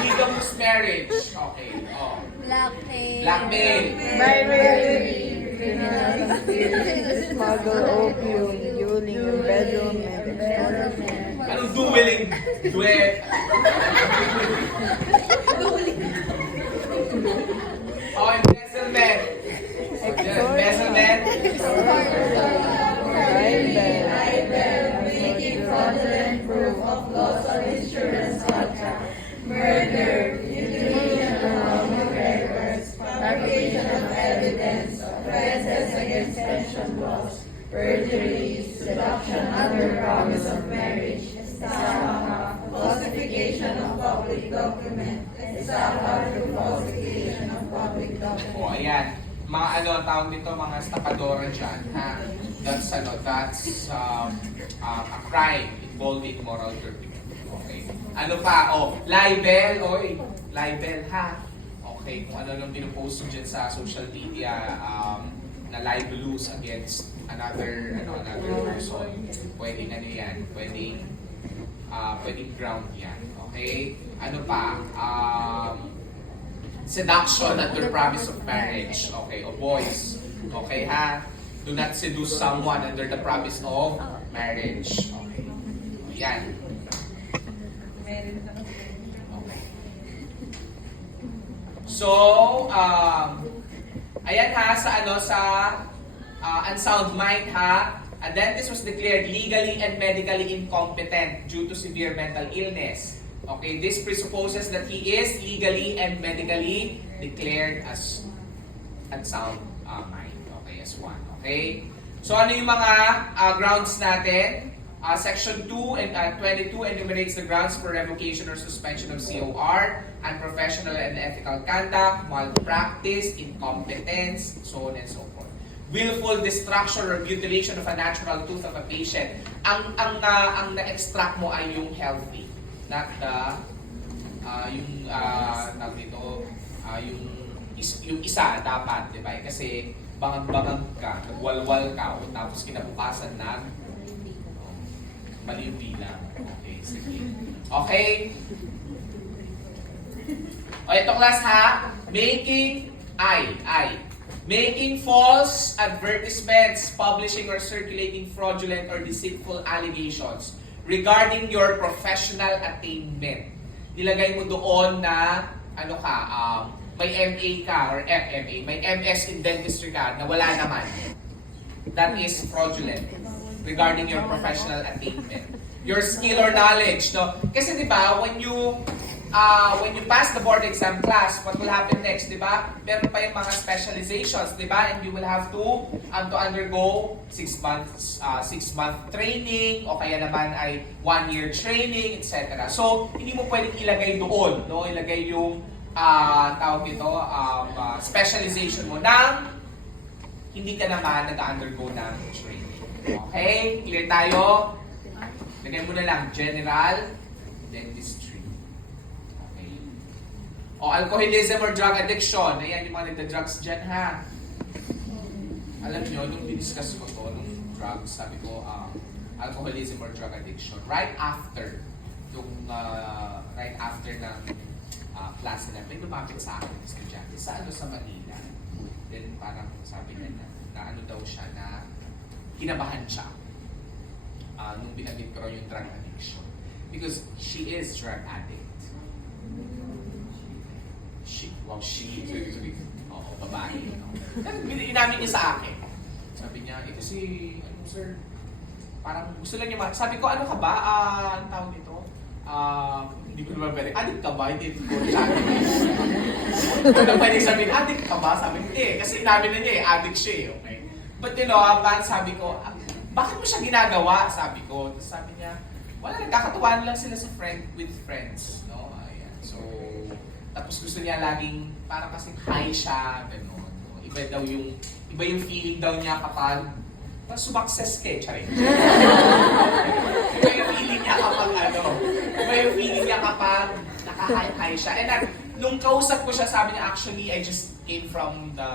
Bigamous marriage. Okay. Oh. Blackmail. Blackmail. Bribery, criminal conspiracy, smuggle opium, dueling in bedroom, and extortion. Anong dueling? Duet. Oh, embezzlement. Embezzlement. Libel, making fraudulent proof of loss of insurance contract, murder, mutilation of public records, fabrication of evidence, offenses against pension laws, perjury, seduction under promise of marriage, estafa, falsification of public document, estafa through falsification of public document. O, ayan. Mga ano, tawag dito, mga estapadora dyan, ha? That's a crime involving moral turpitude. Okay. Ano pa? Oh, libel. Oy, libel, ha? Okay, kung ano nang pinupost dyan sa social media, na libelous against another person. Pwedeng ano yan, pwedeng ground yan. Okay? Ano pa? Seduction under promise of marriage. Okay, o boys. Okay, ha? Do not seduce someone under the promise of marriage. Okay. Yan. Okay. So, ayan ha, sa unsound mind ha, a dentist was declared legally and medically incompetent due to severe mental illness. Okay, this presupposes that he is legally and medically declared as unsound mind. Okay, as one. Okay? So ano yung mga grounds natin? Section 2 and 22 enumerates the grounds for revocation or suspension of COR, unprofessional and ethical conduct, malpractice, incompetence, so on and so forth. Willful destruction or mutilation of a natural tooth of a patient. Ang na-extract mo ay yung healthy, not the yung isa dapat, di ba? Kasi bangag-bangag ka, nagwalwal ka, tapos kinabukasan mali yung bilang. Okay, sige. Okay? O, ito class ha, making false advertisements, publishing or circulating fraudulent or deceitful allegations regarding your professional attainment. Nilagay mo doon na may MA ka or FMA, may MS in dentistry ka na wala naman, that is fraudulent regarding your professional attainment. Your skill or knowledge, no? Kasi di ba, when you pass the board exam class, what will happen next, di ba? Meron pa yung mga specializations, di ba? And you will have to undergo 6 month training, o kaya naman ay 1 year training, etc. So, hindi mo pwedeng ilagay doon, no? Ilagay yung tawag dito, specialization mo nang hindi ka naman nag-undergo ng training. Okay? Clear tayo? Lagay mo na lang, general dentistry. Okay. O alcoholism or drug addiction. Ayan yung mga nagda-drugs dyan, ha? Alam nyo, nung diniscuss ko to, nung drugs, sabi ko, alcoholism or drug addiction. Right after ng klase na, may lumapit sa akin, estudyante, sa Manila. Then parang sabi niya na ano daw siya, na kinabahan siya nung binanggit ko yung drug addiction. Because she is drug addict. Oo, babae. No? Inamin niya sa akin. Sabi niya, kasi, sir, parang gusto lang niya, sabi ko, ano ka ba? Ang tawag nito? Hindi ko naman pwede, addict ka ba? Hindi ko namin. Hindi ko naman pwede sabihin, addict ka ba? Sabi ko, kasi inamin na niya addict siya eh. Okay? But sabi ko, bakit mo siya ginagawa? Sabi ko. Tapos sabi niya, wala, nagkakatuwaan lang sila sa with friends. No? Ayan. So, tapos gusto niya laging, parang kasing high siya, gano'n. No? Iba yung feeling daw niya kapag sumakses ka eh, charing. Iba yung feeling niya kapag iba yung feeling niya kapag naka-high siya. And nung kausap ko siya, sabi niya, actually, I just came from the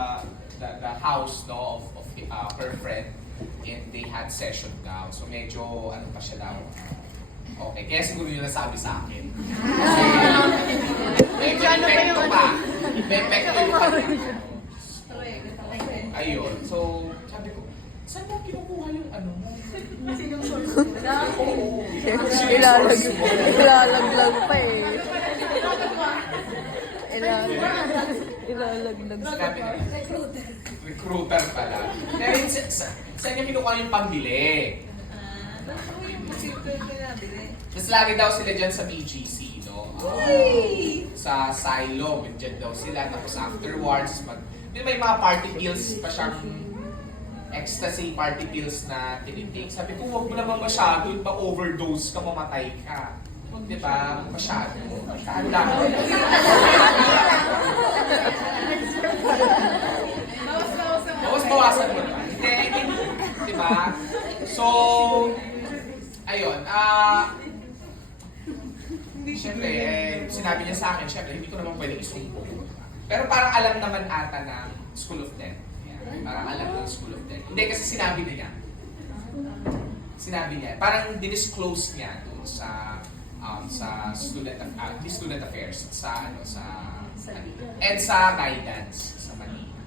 house, no, of her friend. And they had session daw. So medyo, pa siya daw. Okay, kaya siguro yun nasabi sa akin. Medyo epekto pa. May epekto yung kanya. Ayun. So, sabi ko, saan mo kinukuha yung mo? Ilalaglag pa eh. Ilalaglag. Sabi na, recruiter pala. Kaya saan niya kinukuha yung pambili? Mas lagi daw sila dyan sa BGC, no? Sa Silo, dyan daw sila. Tapos afterwards, may mga party pills pa siyang ecstasy party pills na tinitake. Sabi ko, huwag mo naman masyado, ma-overdose ka, mamatay ka. Di ba? Masyado. Masyado lang. Bawas-bawasan mo naman. Di ba? So, ayun. Siyempre, sinabi niya sa akin, siyempre, hindi ko naman pwede isumbong. Pero parang alam naman ata ng School of Death. Yan. Parang alam ng School of Death. Hindi, kasi sinabi na niya. Sinabi niya. Parang dinisclose niya doon sa student affairs, sa and sa guidance sa Manila.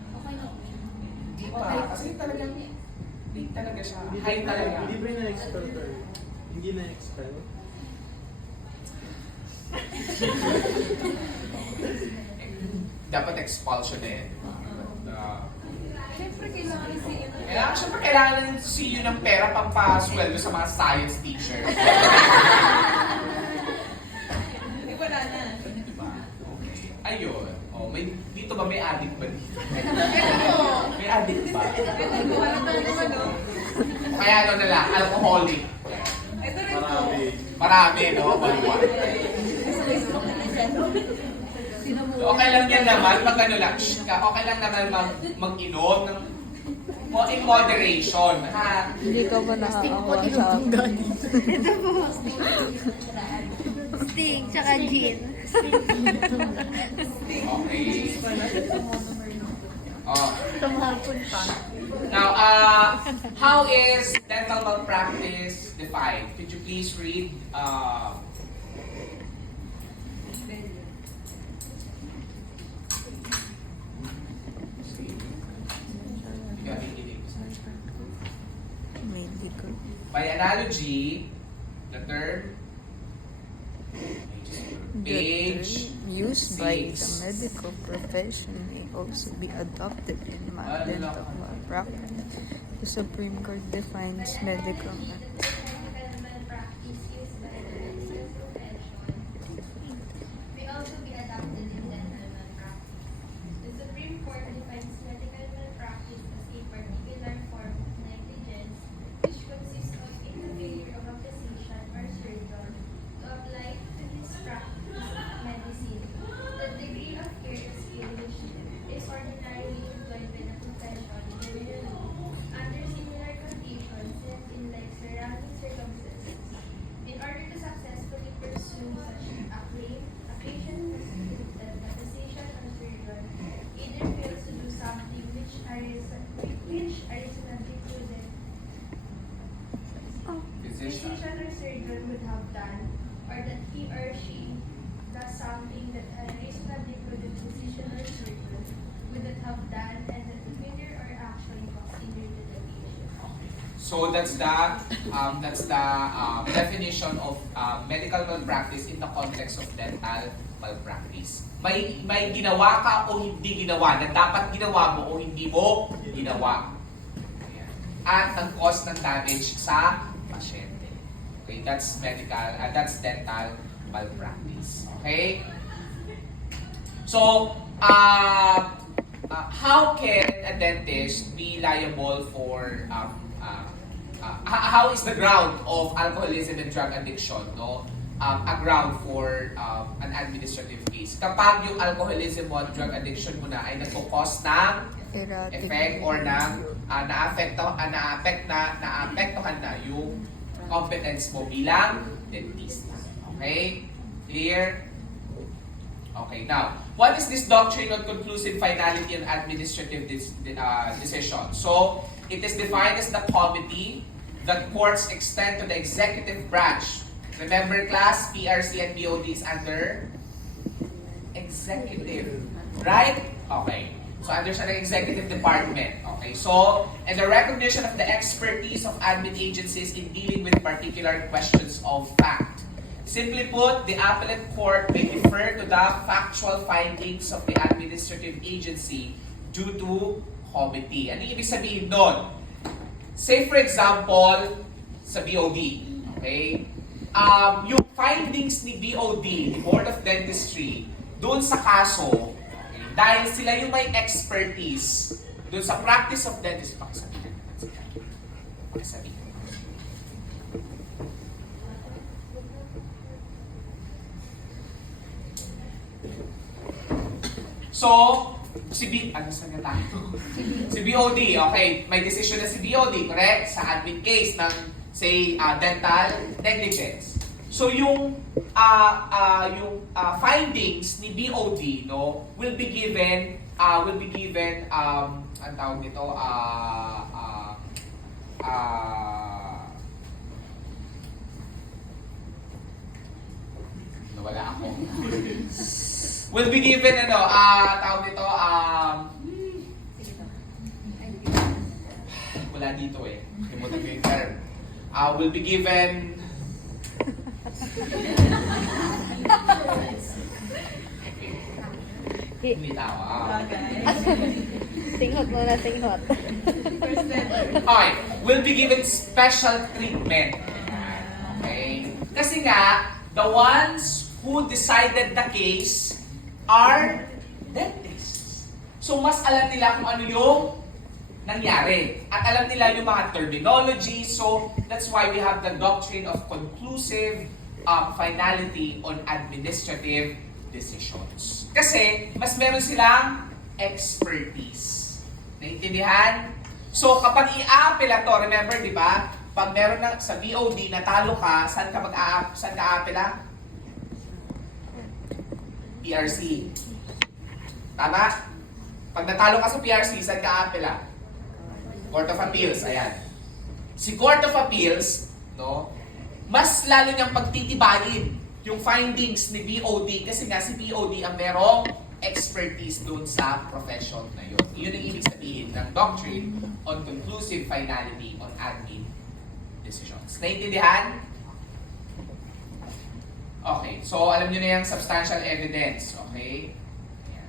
Hindi pa, kasi talagang hindi talaga siya. High talaga. Hindi ba na-expel tayo? Hindi na-expel? Dapat expulsion eh. Siyempre, kailangan si Siyempre, kailangan ng CEO ng pera pampasweldo sa mga science teachers. Hindi, wala na. Diba? Okay. Ayun. Oh, dito ba may addict ba dito? Ito po. May addict ba? Ito po. Kaya ano na lang, alcoholic. Ito rin po. Marami. Marami, no? Baliwan. Okay lang yan naman, pag ano lang, okay lang naman mag-inom ng in moderation. Ha? Hindi ka ba nakakawa sa akin? Ito po. Sting, tsaka gin. Okay. Oh. Tumahapon pa. Now, how is dental malpractice defined? Could you please read Medical. by analogy, the term page used by the 6. medical profession may also be adopted in dental malpractice. The Supreme Court defines medical malpractice. Medical malpractice used by the medical profession may also be adopted in dental malpractice. The Supreme Court defines medical malpractice as a particular form of negligence which consists of in the failure of a physician or surgeon to apply to his practice of medicine the degree of care and skill which is ordinarily employed by the profession generally under similar conditions and in like surrounding circumstances. In order to successfully pursue such a claim, a patient must prove that the physician or surgeon either fails to do something which are reasonably prudent Physician. physician or surgeon would have done, or that he or she does something that a reasonably prudent physician or surgeon would not have done, and that the failure or action cause injury to the patient. So that's the definition of medical malpractice in the context of dental malpractice. May ginawa ka o hindi ginawa na dapat ginawa mo o hindi mo ginawa. Ayan. At ang cause ng damage sa pasyente. Okay, that's dental malpractice. Okay? So, how can a dentist be liable for how is the ground of alcoholism and drug addiction, no? A ground for an administrative case. Kapag yung alcoholism mo at drug addiction mo na ay nagko-cause ng effect or naapektuhan na yung competence mo bilang dentista. Okay? Clear? Okay, now, what is this doctrine on conclusive finality and administrative decision? So, it is defined as the comity that courts extend to the executive branch. Remember class, PRC and BOD is under executive. Right? Okay. So, under siya ng executive department. Okay. So, and the recognition of the expertise of admin agencies in dealing with particular questions of fact. Simply put, the appellate court may defer to the factual findings of the administrative agency due to comity. Ano ibig sabihin doon? Say for example, sa BOD, okay? Yung findings ni BOD, the Board of Dentistry, doon sa kaso, okay, dahil sila yung may expertise doon sa practice of dentistry, pakisabihin. So, saan na tayo? Si BOD, okay, may decision na si BOD, correct? Sa admin case ng, say, dental negligence. So, yung findings ni BOD, no, will be given, ang tawag nito, nawala ako. Will be given, tawag nito, wala dito eh. Limutan ko yung term. Will be given, hindi tawa. Tinghot muna, tinghot. First letter. Okay, will be given special treatment. Okay? Kasi nga, the ones who decided the case are dentists. So, mas alam nila kung ano yung nangyari. At alam nila yung mga terminology. So, that's why we have the doctrine of conclusive finality on administrative decisions. Kasi, mas meron silang expertise. Naintindihan? So, kapag i-aapela to, remember, di ba? Pag meron na sa BOD, natalo ka, saan ka aapela? PRC. Tama? Pag natalo ka sa PRC, saan ka aapela? Court of Appeals, ayan. Si Court of Appeals, no, mas lalo niyang pagtitibayin yung findings ni BOD kasi nga si BOD ang merong expertise dun sa profession na yun. Yun ang ibig sabihin ng doctrine on conclusive finality on admin decisions. Naintindihan? Okay, so alam nyo na yung substantial evidence. Okay? Ayan.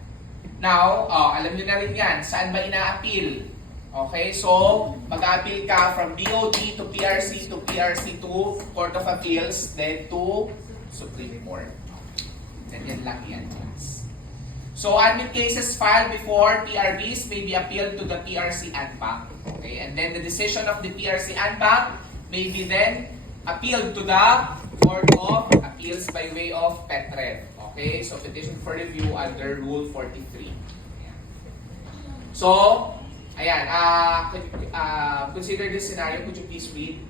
Now, alam nyo na rin yan. Saan ba ina-appeal? Okay, so mag-appeal ka from BOD to PRC to Court of Appeals, then to Supreme Court. Ganyan lang yan, class. So, admin cases filed before PRBs may be appealed to the PRC ANBAC. Okay, and then the decision of the PRC ANBAC may be then appealed to the Court of Appeals by way of PETREV. Okay, so petition for review under Rule 43. Ayan. So, ayan, consider this scenario. Could you please read?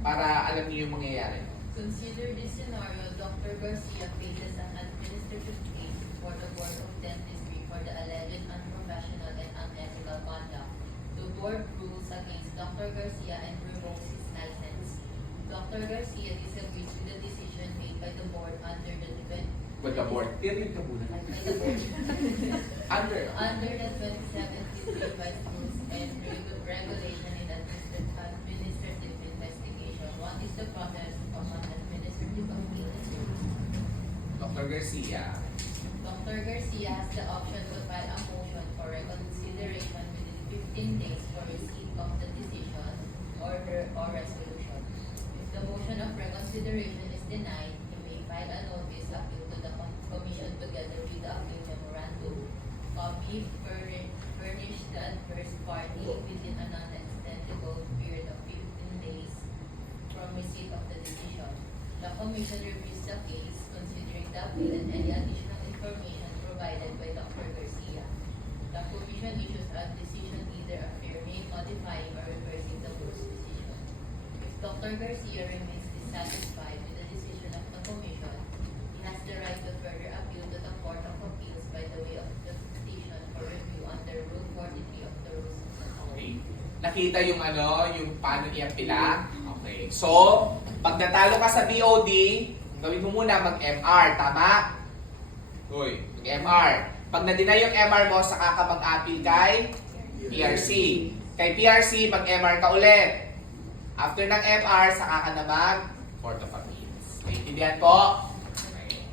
Para alam niyo yung mangyayari. Consider this scenario, Dr. Garcia faces an administrative case before the Board of Dentistry for the alleged unprofessional and unethical conduct. The board rules against Dr. Garcia and revokes his license. Dr. Garcia disagrees with the decision made by the board under the With the board. Period ka muna. Under. under the 2017 revised rules and regulation in administrative investigation. What is the process of an administrative appeal? Dr. Garcia. Dr. Garcia has the option to file a motion for reconsideration within 15 days for receipt of the decision, order, or resolution. If the motion of reconsideration is denied, he may file a notice appeal to the Commission together with the appeal memorandum. Copy furnish the adverse party within a non-extendable period of 15 days from receipt of the decision. The Commission reviews the case, considering the appeal and any additional information provided by Dr. Garcia. The Commission issues a decision either affirming, modifying, or reversing the board's decision. If Dr. Garcia remains dissatisfied with the decision of the Commission, he has the right to further appeal to the Court of Appeals by the way of the petition for review under Rule 43 of the Rules of Procedure. Okay. Nakita yung yung paano i-apila? Okay. So, pag natalo ka sa BOD, gawin mo muna mag-MR, tama? Uy, mag-MR. Pag na-deny yung MR mo, saka ka mag-appeal kay PRC. Kay PRC, mag-MR ka ulit. After ng MR, saka ka na mag-Court of Appeals. Naintindihan po? Okay.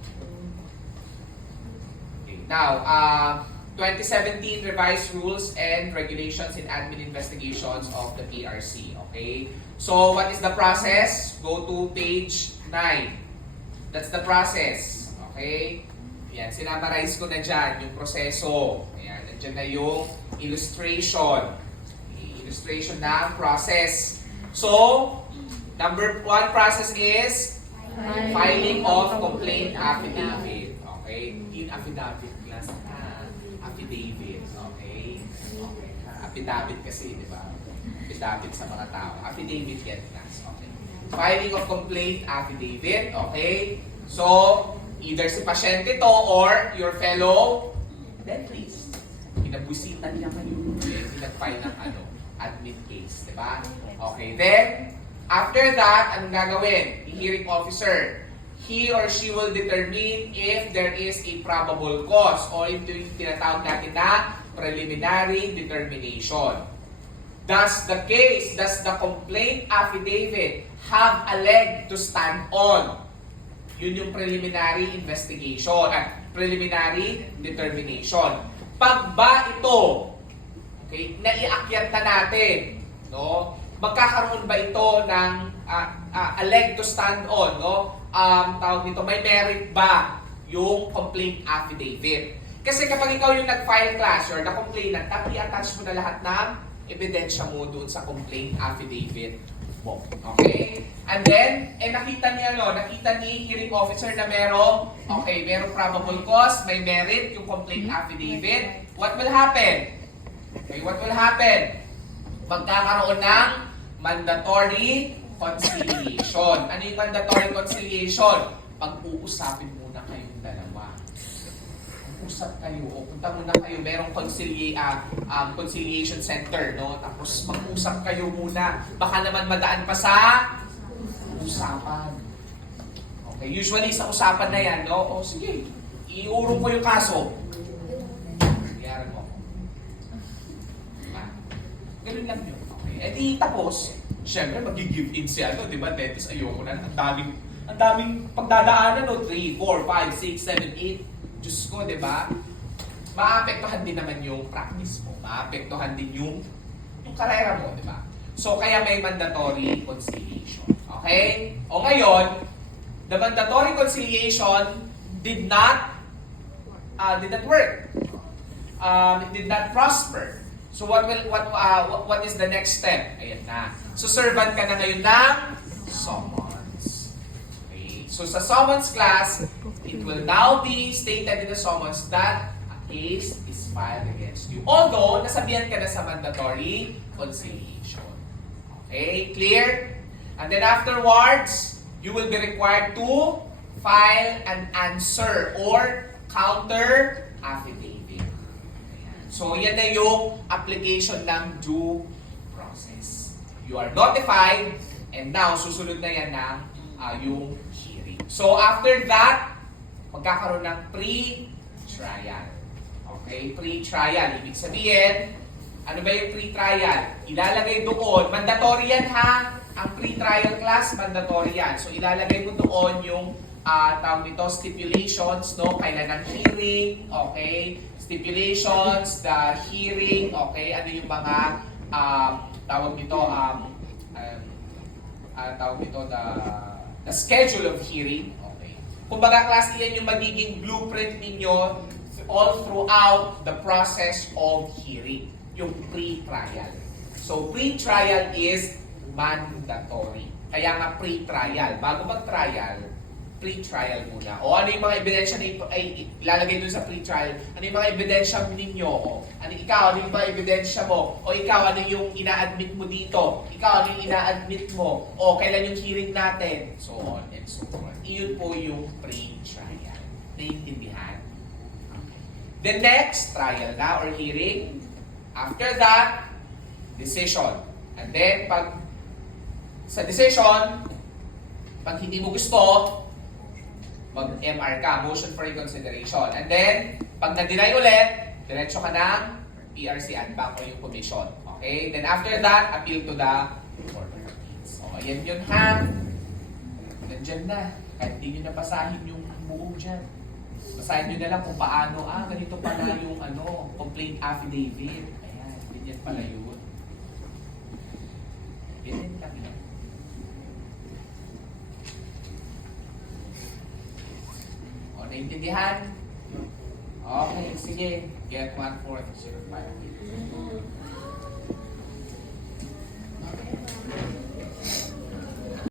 Okay. Now, 2017 revised rules and regulations in admin investigations of the PRC. Okay? So, what is the process? Go to page 9. That's the process. Okay? Ayan, sinamarize ko na dyan yung proseso. Ayan, nandiyan na yung illustration. Illustration ng process. So, number 1 process is filing of complaint affidavit. Okay? In affidavit class. Affidavit. Okay? Okay. Affidavit kasi, di ba? Affidavit sa mga tao. Affidavit yan class. Okay. Filing of complaint affidavit. Okay? So, either si pasyente to or your fellow dentist. Pinabwisitan niya kayo. Hindi nag-file ng admin case. Diba? Okay. Then, after that, anong gagawin? The hearing officer, he or she will determine if there is a probable cause o ito yung tinatawag natin na preliminary determination. Does the complaint affidavit have a leg to stand on? Yun yung preliminary investigation at preliminary determination. Pag ba ito, okay, naiakyat na natin, no? Magkakaroon ba ito ng a leg to stand on, no? Tawag nito, may merit ba yung complaint affidavit? Kasi kapag ikaw yung nag-file class or the complainant, dapat i-attach mo na lahat ng ebidensya mo doon sa complaint affidavit mo. Okay? And then, nakita ni hearing officer na merong probable cause, may merit yung complaint affidavit. What will happen? Okay, what will happen? Magkakaroon ng mandatory conciliation. Ano yung mandatory conciliation? Pag-uusapin muna kayong dalawa. Usap kayo o punta muna kayo, merong conciliation center, no? Tapos mag-usap kayo muna. Baka naman madaan pa sa usapan. Okay, usually sa usapan na yan, no? O sige, iurong ko yung kaso. Iyaran mo. Diba? Ganun lang yun. Okay, edi tapos, Siyempre, mag-give in si ano, di ba? Dentist, ayoko na. Ang daming pagdadaanan, no? 3, 4, 5, 6, 7, 8. Diyos ko, di ba? Maapektuhan din naman yung practice mo. Maapektuhan din yung karera mo, di ba? So, kaya may mandatory conciliation. Okay? O ngayon, the mandatory conciliation did not work. It did not prosper. So what is the next step? Ayan na. So servant ka na ngayon ng summons. Okay. So sa summons class, it will now be stated in the summons that a case is filed against you. Although nasabihan ka na sa mandatory conciliation. Okay, clear? And then afterwards, you will be required to file an answer or counter affidavit. So, yan na yung application ng due process. You are notified, and now, susunod na yan ng yung hearing. So, after that, magkakaroon ng pre-trial. Okay? Pre-trial. Ibig sabihin, ano ba yung pre-trial? Ilalagay doon, mandatory yan ha. Ang pre-trial class, mandatory yan. So, ilalagay mo doon yung tawag nito, stipulations, no? Kailan ang hearing, okay? Stipulations, the hearing, okay? Ano yung mga tawag nito, the schedule of hearing, okay? Kumbaga, class, yan yung magiging blueprint ninyo all throughout the process of hearing, yung pre-trial. So, pre-trial is mandatory. Kaya nga pre-trial. Bago mag-trial, pre-trial muna. O ano yung mga ebidensya na ilalagay dun sa pre-trial? Ano yung mga ebidensya ninyo? O ano yung mga ebidensya mo? O ikaw, ano yung ina-admit mo dito? Ikaw, ano yung ina-admit mo? O kailan yung hearing natin? So on and so forth. Iyon po yung pre-trial. Naiintindihan? Okay. The next, trial na or hearing. After that, decision. And then, pag sa decision, pag hindi mo gusto, mag-MR ka, motion for reconsideration. And then, pag na-deny ulit, diretso ka ng PRC and back o yung commission. Okay? Then after that, appeal to the Court of Appeals. O, yan yun ha. Nandyan na. Kahit hindi nyo napasahin yung buo dyan. Basahin nyo na lang kung paano, ganito pala yung complaint affidavit. Ayan, ganyan pala yun. Ganyan lang yun. Naintindihan? Okay, sige. Get 1/4 05.